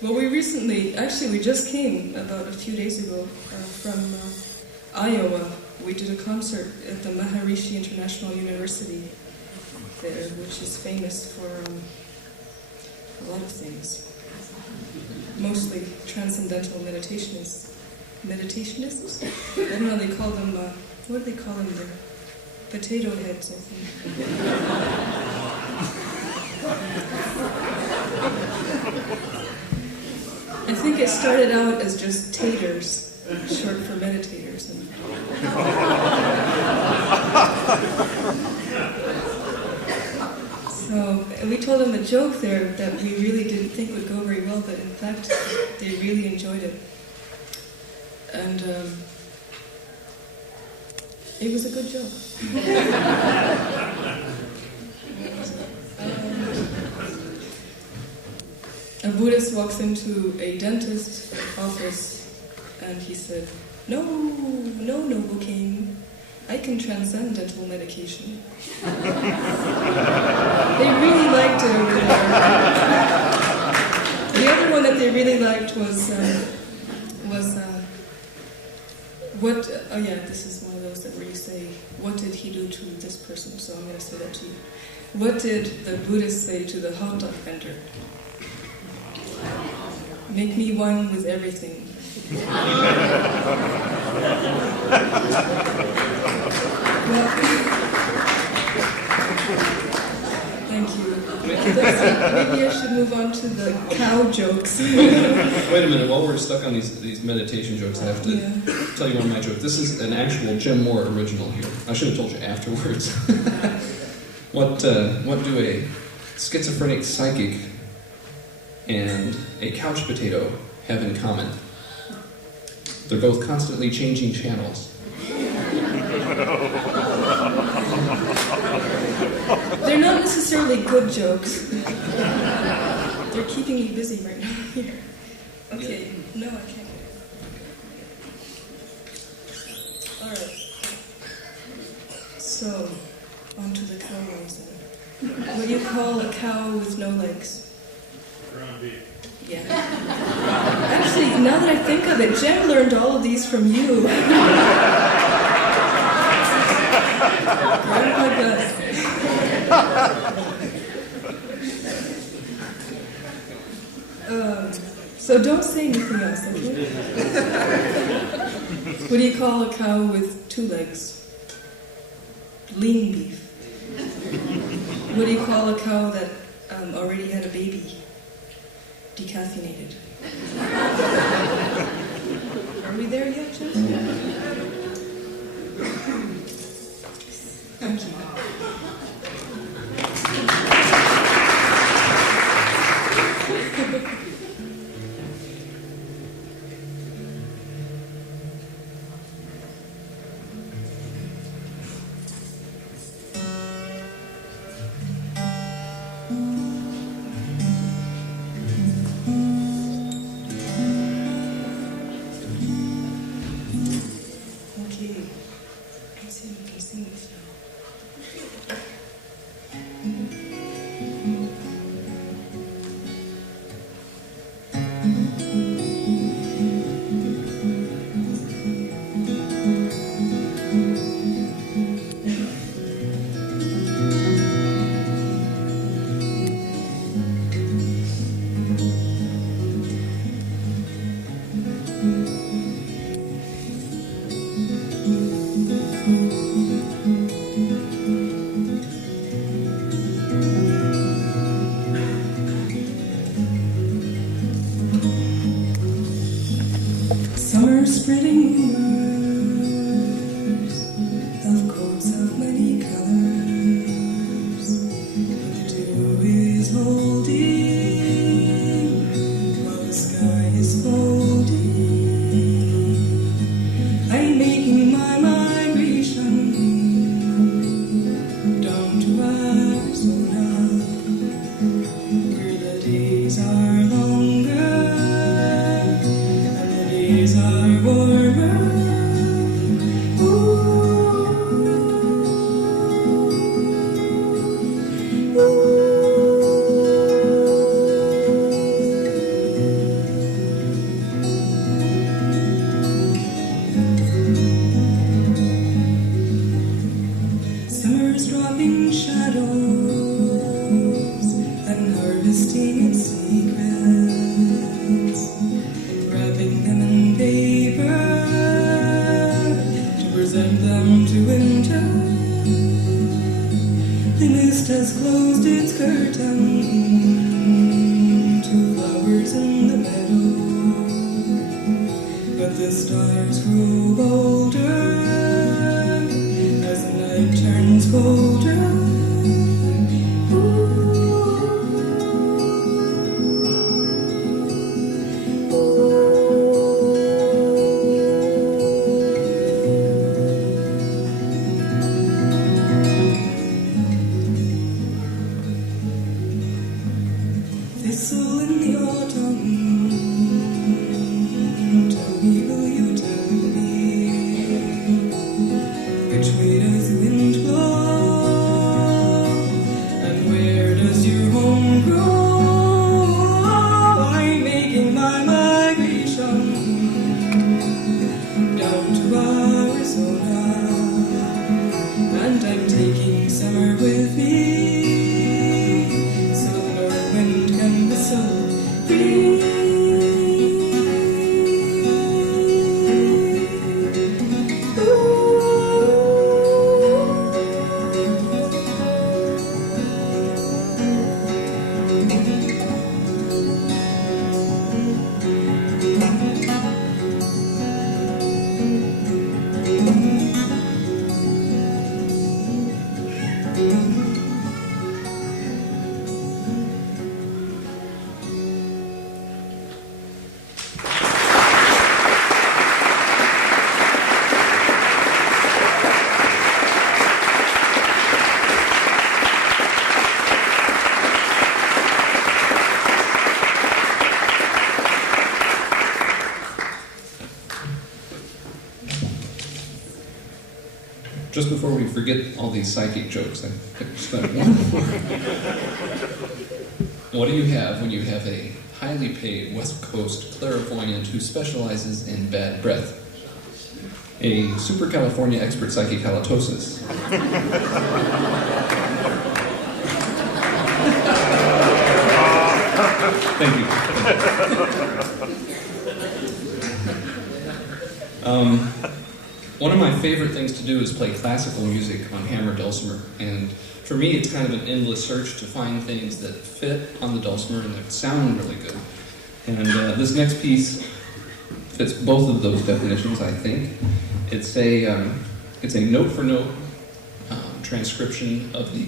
Well, we just came about a few days ago from Iowa. We did a concert at the Maharishi International University there, which is famous for a lot of things. Mostly transcendental meditationists. Meditationists? I don't know, they call them, what do they call them? The potato heads, I think. I think it started out as just taters, short for meditators. So we told them a joke there that we really didn't think would go very well, but in fact they really enjoyed it. And it was a good joke. A Buddhist walks into a dentist's office and he said, No, Noble King, I can transcend dental medication. They really liked it over there. The other one that they really liked was oh yeah, this is one of those that where you say, what did he do to this person? So I'm going to say that to you. What did the Buddhist say to the hot dog vendor? Make me one with everything. Well, thank you. Maybe I should move on to the cow jokes. Wait a minute, while we're stuck on these meditation jokes, I have to tell you one of my jokes. This is an actual Jem Moore original here. I should have told you afterwards. What do a schizophrenic psychic and a couch potato have in common? They're both constantly changing channels. They're not necessarily good jokes. They're keeping me busy right now here. Okay, no, I can't. Alright. So, on to the cow ones then. What do you call a cow with no legs? Ground beef. Yeah. Actually, now that I think of it, Jem learned all of these from you. Grandpa Gus. So don't say anything else, okay? What do you call a cow with 2 legs? Lean beef. What do you call a cow that already had a baby? Decaffeinated. Are we there yet, Jim? Thank you. Spreading rumors of coats of many colors. What the dew is holding while the sky is folding. I'm making my migration down to Arizona, where the days are longer. Days are warmer. Summer's dropping shadows and harvesting its secrets, wrapping them in paper to present them to winter. The mist has closed its curtain to flowers in the meadow, but the stars grow bolder as the night turns colder. Thistle in the autumn, tell me, will you tell me, which way does the wind blow, and where does your home grow? I'm making my migration down to Arizona, and I'm taking summer with me. So free. just before we forget all these psychic jokes, I just got one more. What do you have when you have a highly paid West Coast clairvoyant who specializes in bad breath? A Super California expert psychic halitosis. Thank you. One of my favorite things to do is play classical music on hammer dulcimer, and for me it's kind of an endless search to find things that fit on the dulcimer and that sound really good. And this next piece fits both of those definitions, I think. It's a note-for-note transcription of the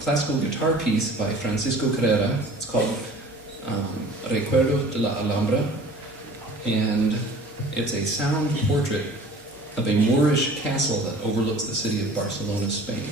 classical guitar piece by Francisco Carrera. It's called Recuerdo de la Alhambra, and it's a sound portrait of a Moorish castle that overlooks the city of Barcelona, Spain.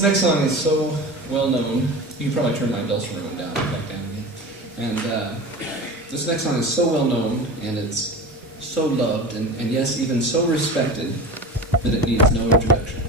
This next song is so well known. You can probably turn my dulcimer down, back down again. And this next song is so well known, and it's so loved, and yes, even so respected, that it needs no introduction.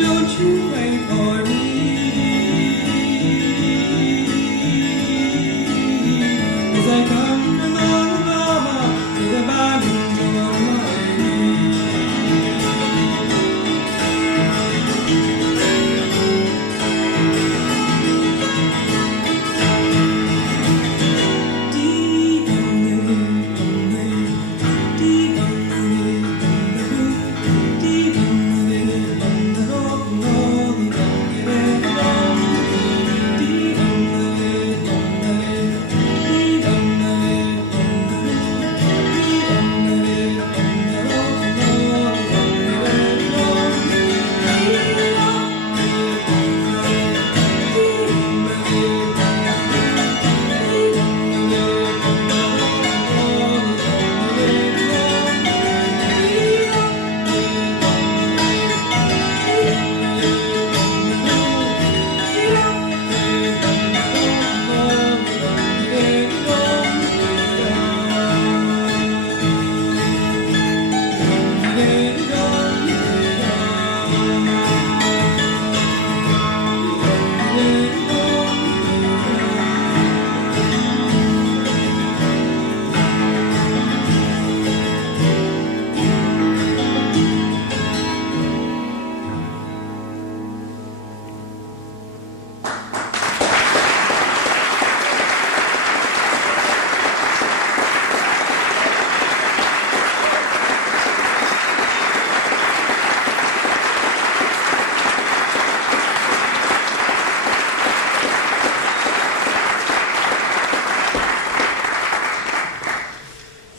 Don't you pray for me.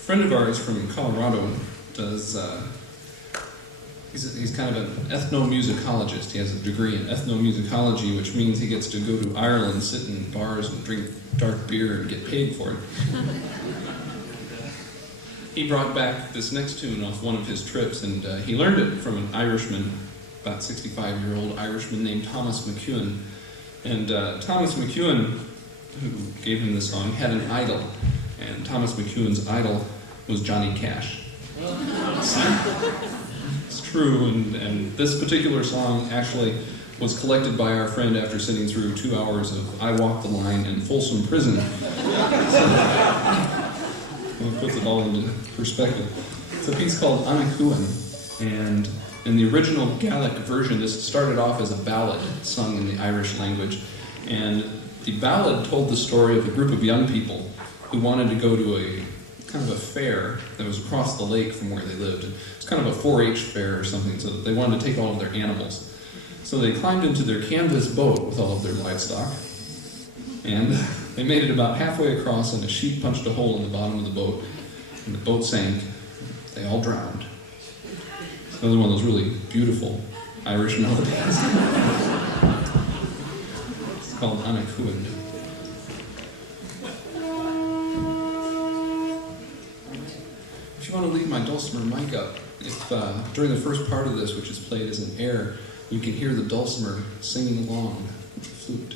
friend of ours from Colorado does, he's kind of an ethnomusicologist. He has a degree in ethnomusicology, which means he gets to go to Ireland, sit in bars and drink dark beer and get paid for it. He brought back this next tune off one of his trips, and he learned it from an Irishman, about 65-year-old Irishman named Thomas McEwen. And Thomas McEwen, who gave him this song, had an idol, and Thomas McEwen's idol was Johnny Cash. It's true, and this particular song actually was collected by our friend after sitting through 2 hours of I Walk the Line and Folsom Prison. Well, it puts it all into perspective. It's a piece called Anacuan, and in the original Gaelic version, this started off as a ballad sung in the Irish language, and the ballad told the story of a group of young people who wanted to go to a kind of a fair that was across the lake from where they lived. It's kind of a 4-H fair or something, so that they wanted to take all of their animals. So they climbed into their canvas boat with all of their livestock, and they made it about halfway across, and a sheep punched a hole in the bottom of the boat, and the boat sank. They all drowned. Another one of those really beautiful Irish melodies. It's called Anacuan. If you want to leave my dulcimer mic up, if during the first part of this, which is played as an air, you can hear the dulcimer singing along with the flute.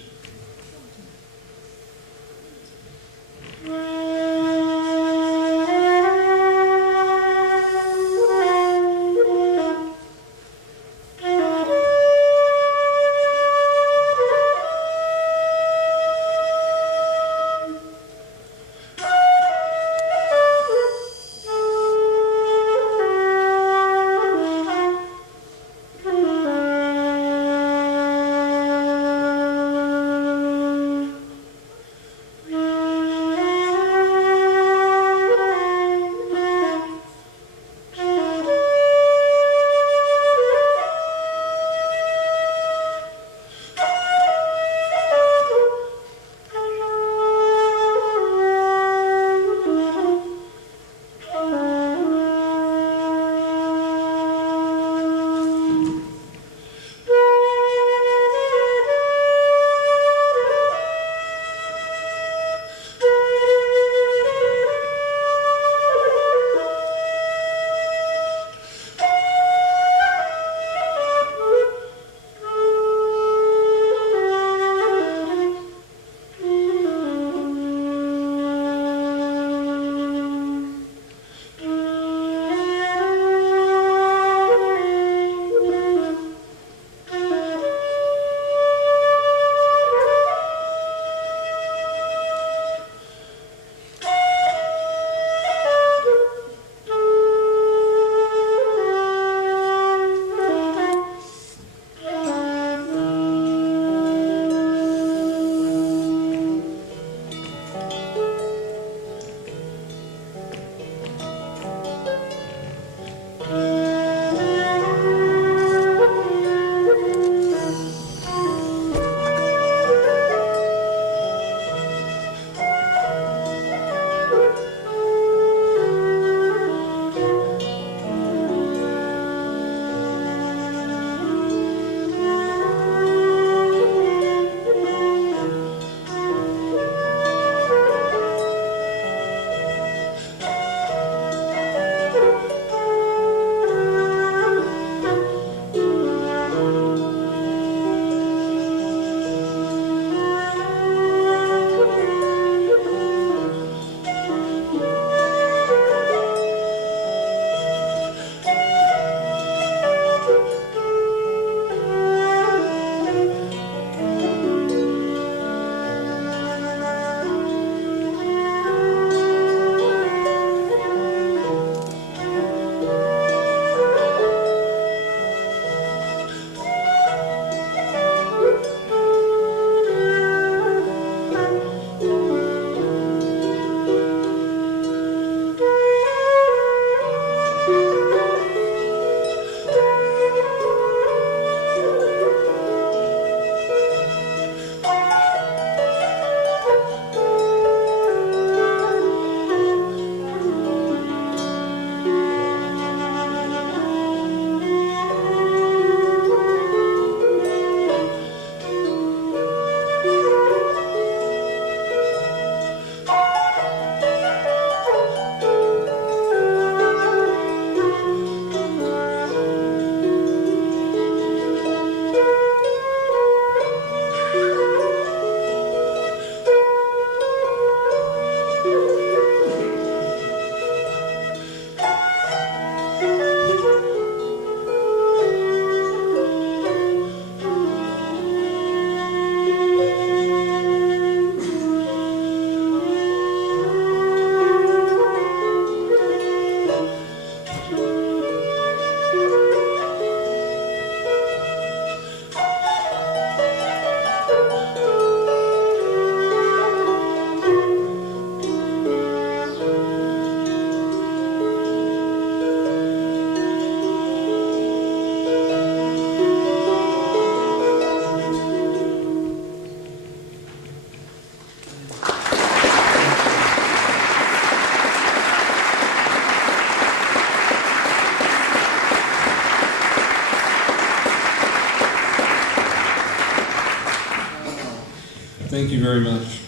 Thank you very much.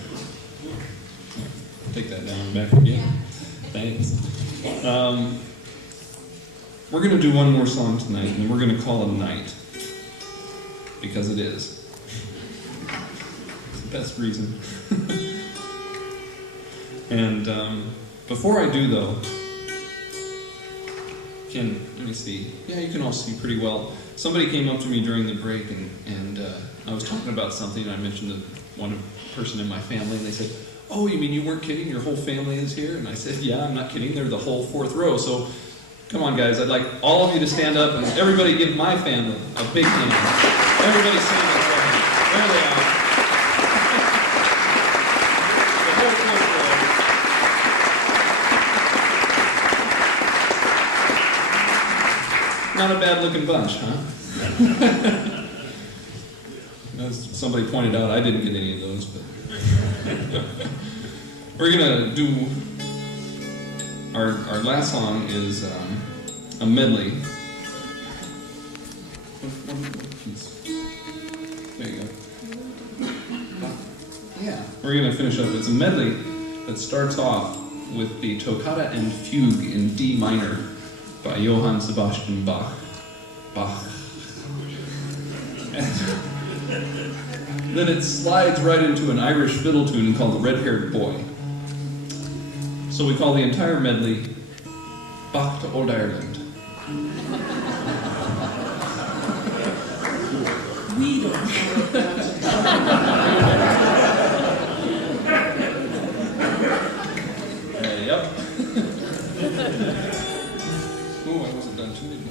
Take that down back again. Thanks. We're going to do one more song tonight, and we're going to call it a night. Because it is. It's the best reason. And before I do, though, let me see. Yeah, you can all see pretty well. Somebody came up to me during the break, and I was talking about something, and I mentioned one person in my family, and they said, "Oh, you mean you weren't kidding? Your whole family is here?" And I said, "Yeah, I'm not kidding. They're the whole fourth row." So, come on, guys. I'd like all of you to stand up, and everybody give my family a big hand. Everybody stand up. There they are. The whole fourth row. Not a bad-looking bunch, huh? As somebody pointed out, I didn't get any of those, but we're gonna do our last song is a medley. There you go. Yeah, we're gonna finish up. It's a medley that starts off with the Toccata and Fugue in D minor by Johann Sebastian Bach. Then it slides right into an Irish fiddle tune called The Red-Haired Boy. So we call the entire medley Bach to Old Ireland. We don't have that. Yep. Oh, I wasn't done too many.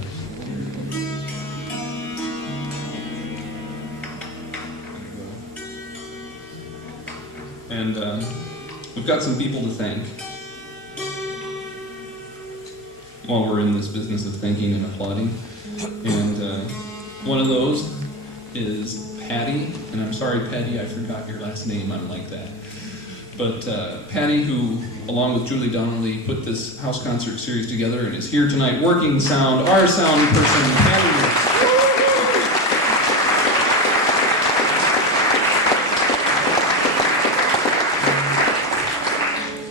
And we've got some people to thank while we're in this business of thanking and applauding. And one of those is Patty. And I'm sorry, Patty, I forgot your last name. I'm like that. But Patty, who, along with Julie Donnelly, put this house concert series together and is here tonight working sound, our sound person, Patty.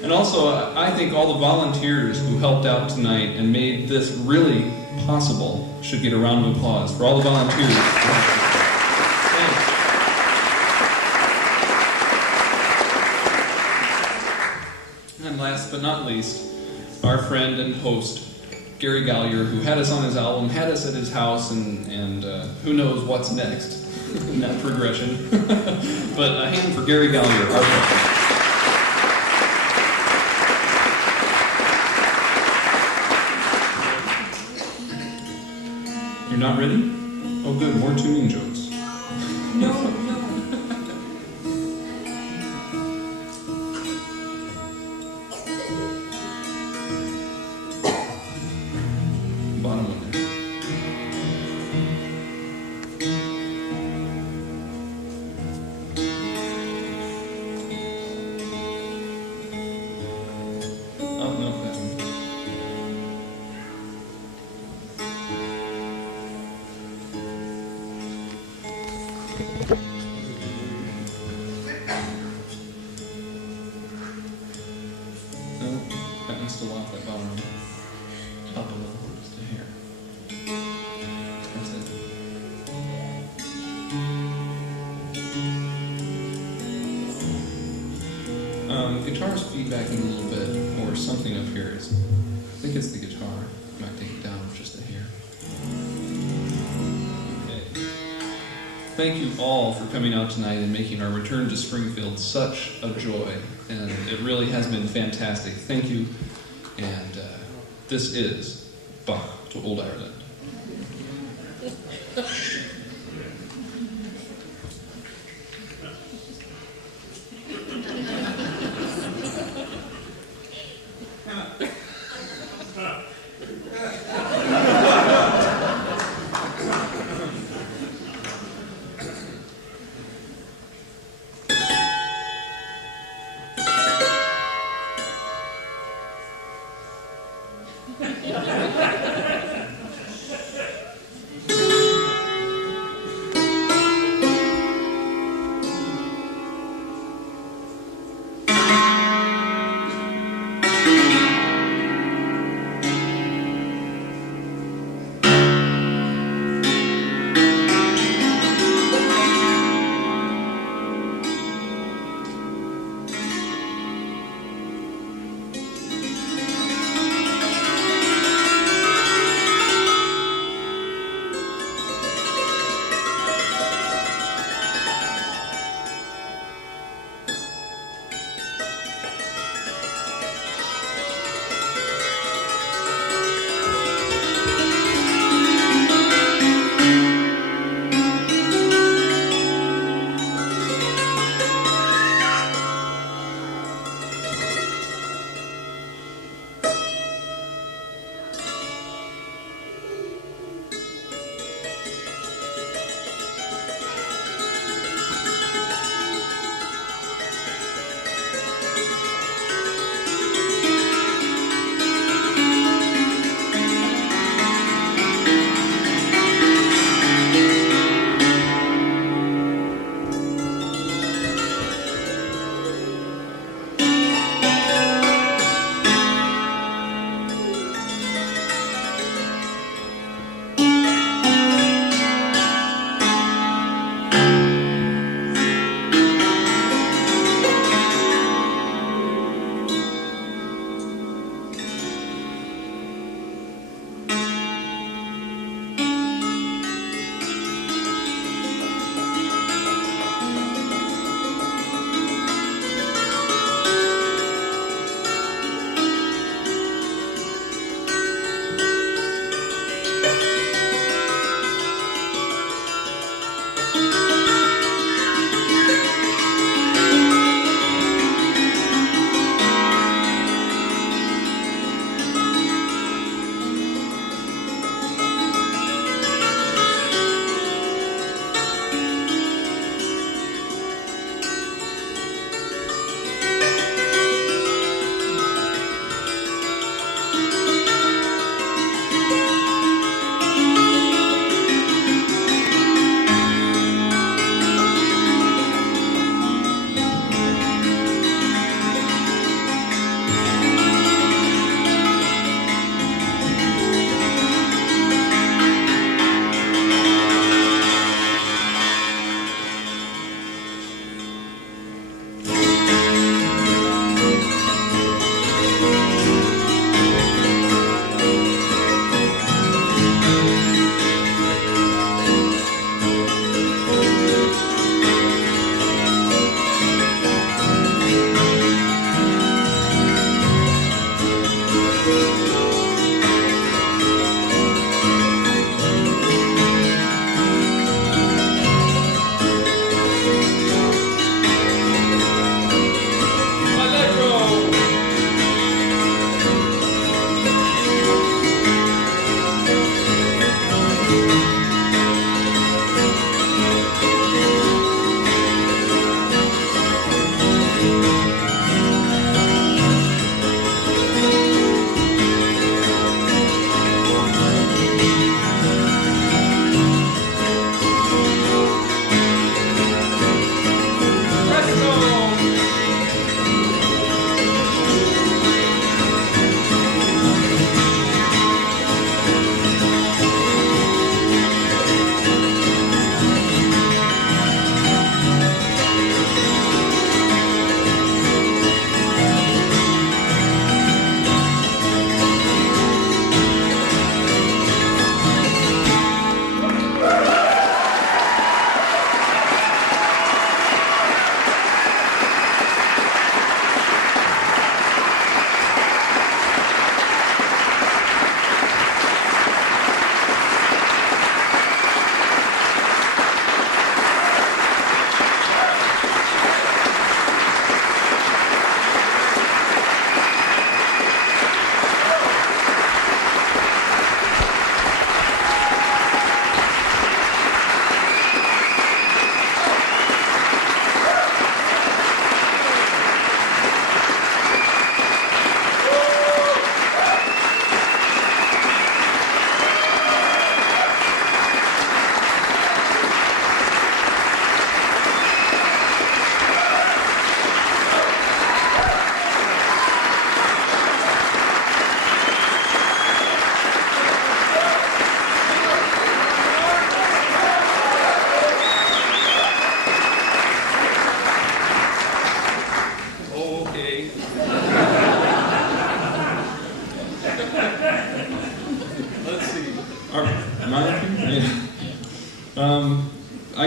And also, I think all the volunteers who helped out tonight and made this really possible should get a round of applause for all the volunteers. Thanks. And last but not least, our friend and host, Gary Gallier, who had us on his album, had us at his house, and who knows what's next in that progression. But a hand for Gary Gallier, our friend. You're not ready? Oh good, more tuning jokes. No. Bottom one there. Oh no, that one. No, that one's still off, that bottom one. Up a little, just a hair. That's it. Guitar's feedbacking a little bit, or something up here. I think it's the guitar. I might take it down just a hair. Okay. Thank you all for coming out tonight and making our return to Springfield such a joy. And it really has been fantastic. Thank you. And this is Bach to Old Ireland.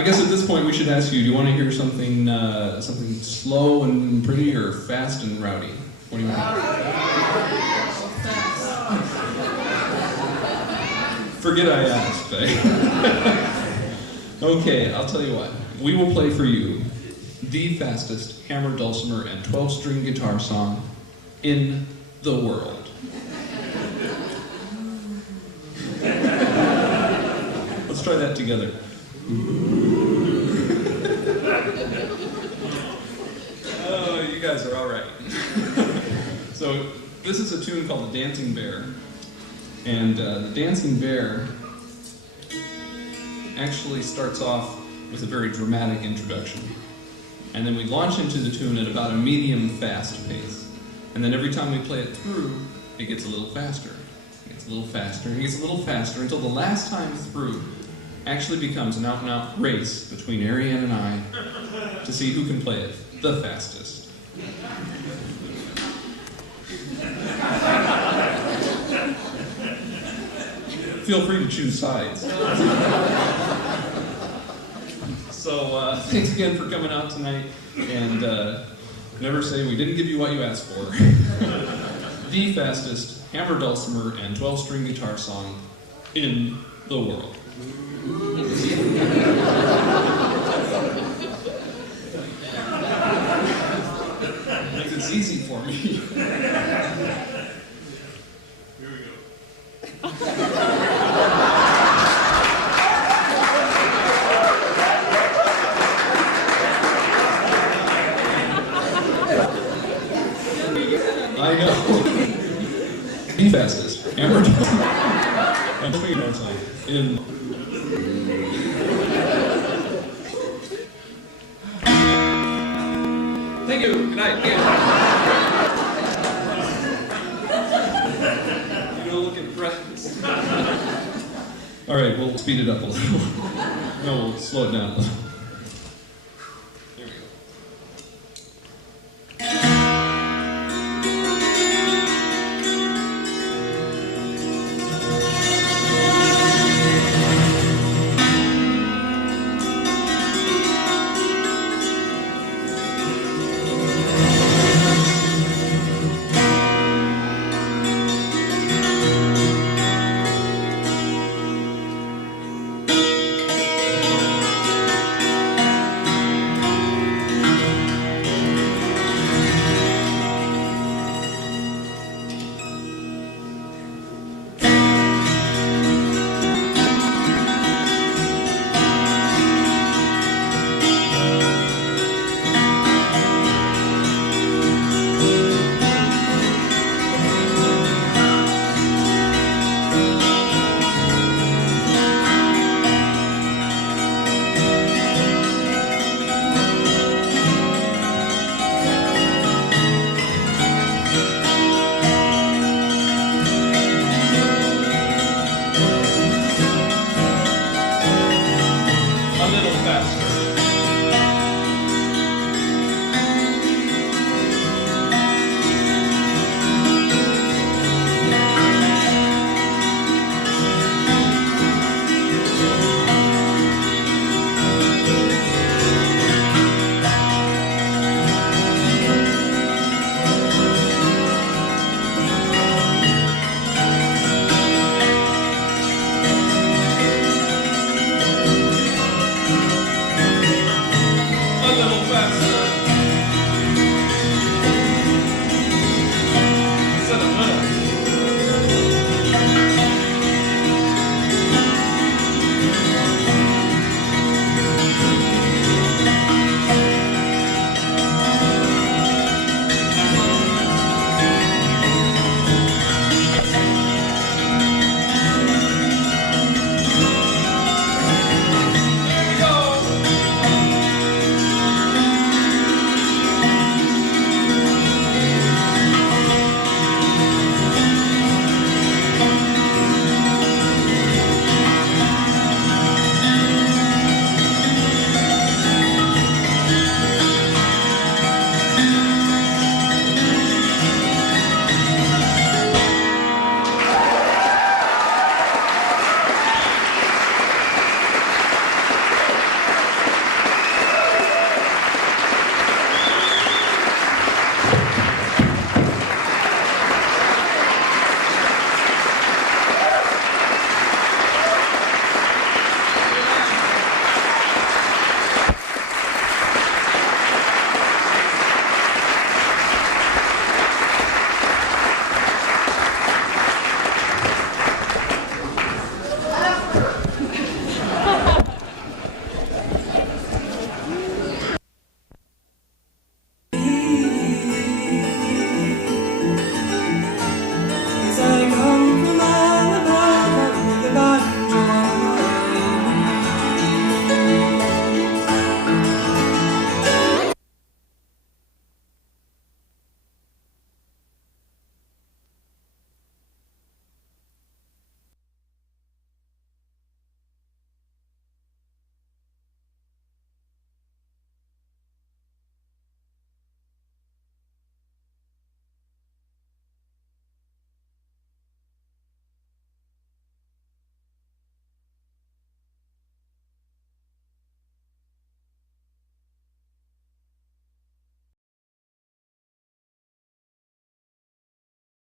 guess at this point we should ask you, do you want to hear something something slow and pretty or fast and rowdy? What do you want? Forget I asked, eh? Okay, I'll tell you what. We will play for you the fastest hammer, dulcimer, and 12-string guitar song in the world. Let's try that together. Oh, you guys are all right. So, this is a tune called The Dancing Bear. And The Dancing Bear actually starts off with a very dramatic introduction. And then we launch into the tune at about a medium-fast pace. And then every time we play it through, it gets a little faster. It gets a little faster, and it gets a little faster, until the last time through actually becomes an out-and-out race between Ariane and I to see who can play it the fastest. Feel free to choose sides. So, thanks again for coming out tonight, and never say we didn't give you what you asked for. The fastest hammer, dulcimer, and 12-string guitar song in the world. Makes it easy for me. Here we go. I know. The fastest hammer, and guitar song in. Thank you. Good night. You don't look impressed. All right, we'll speed it up a little. No, we'll slow it down a little.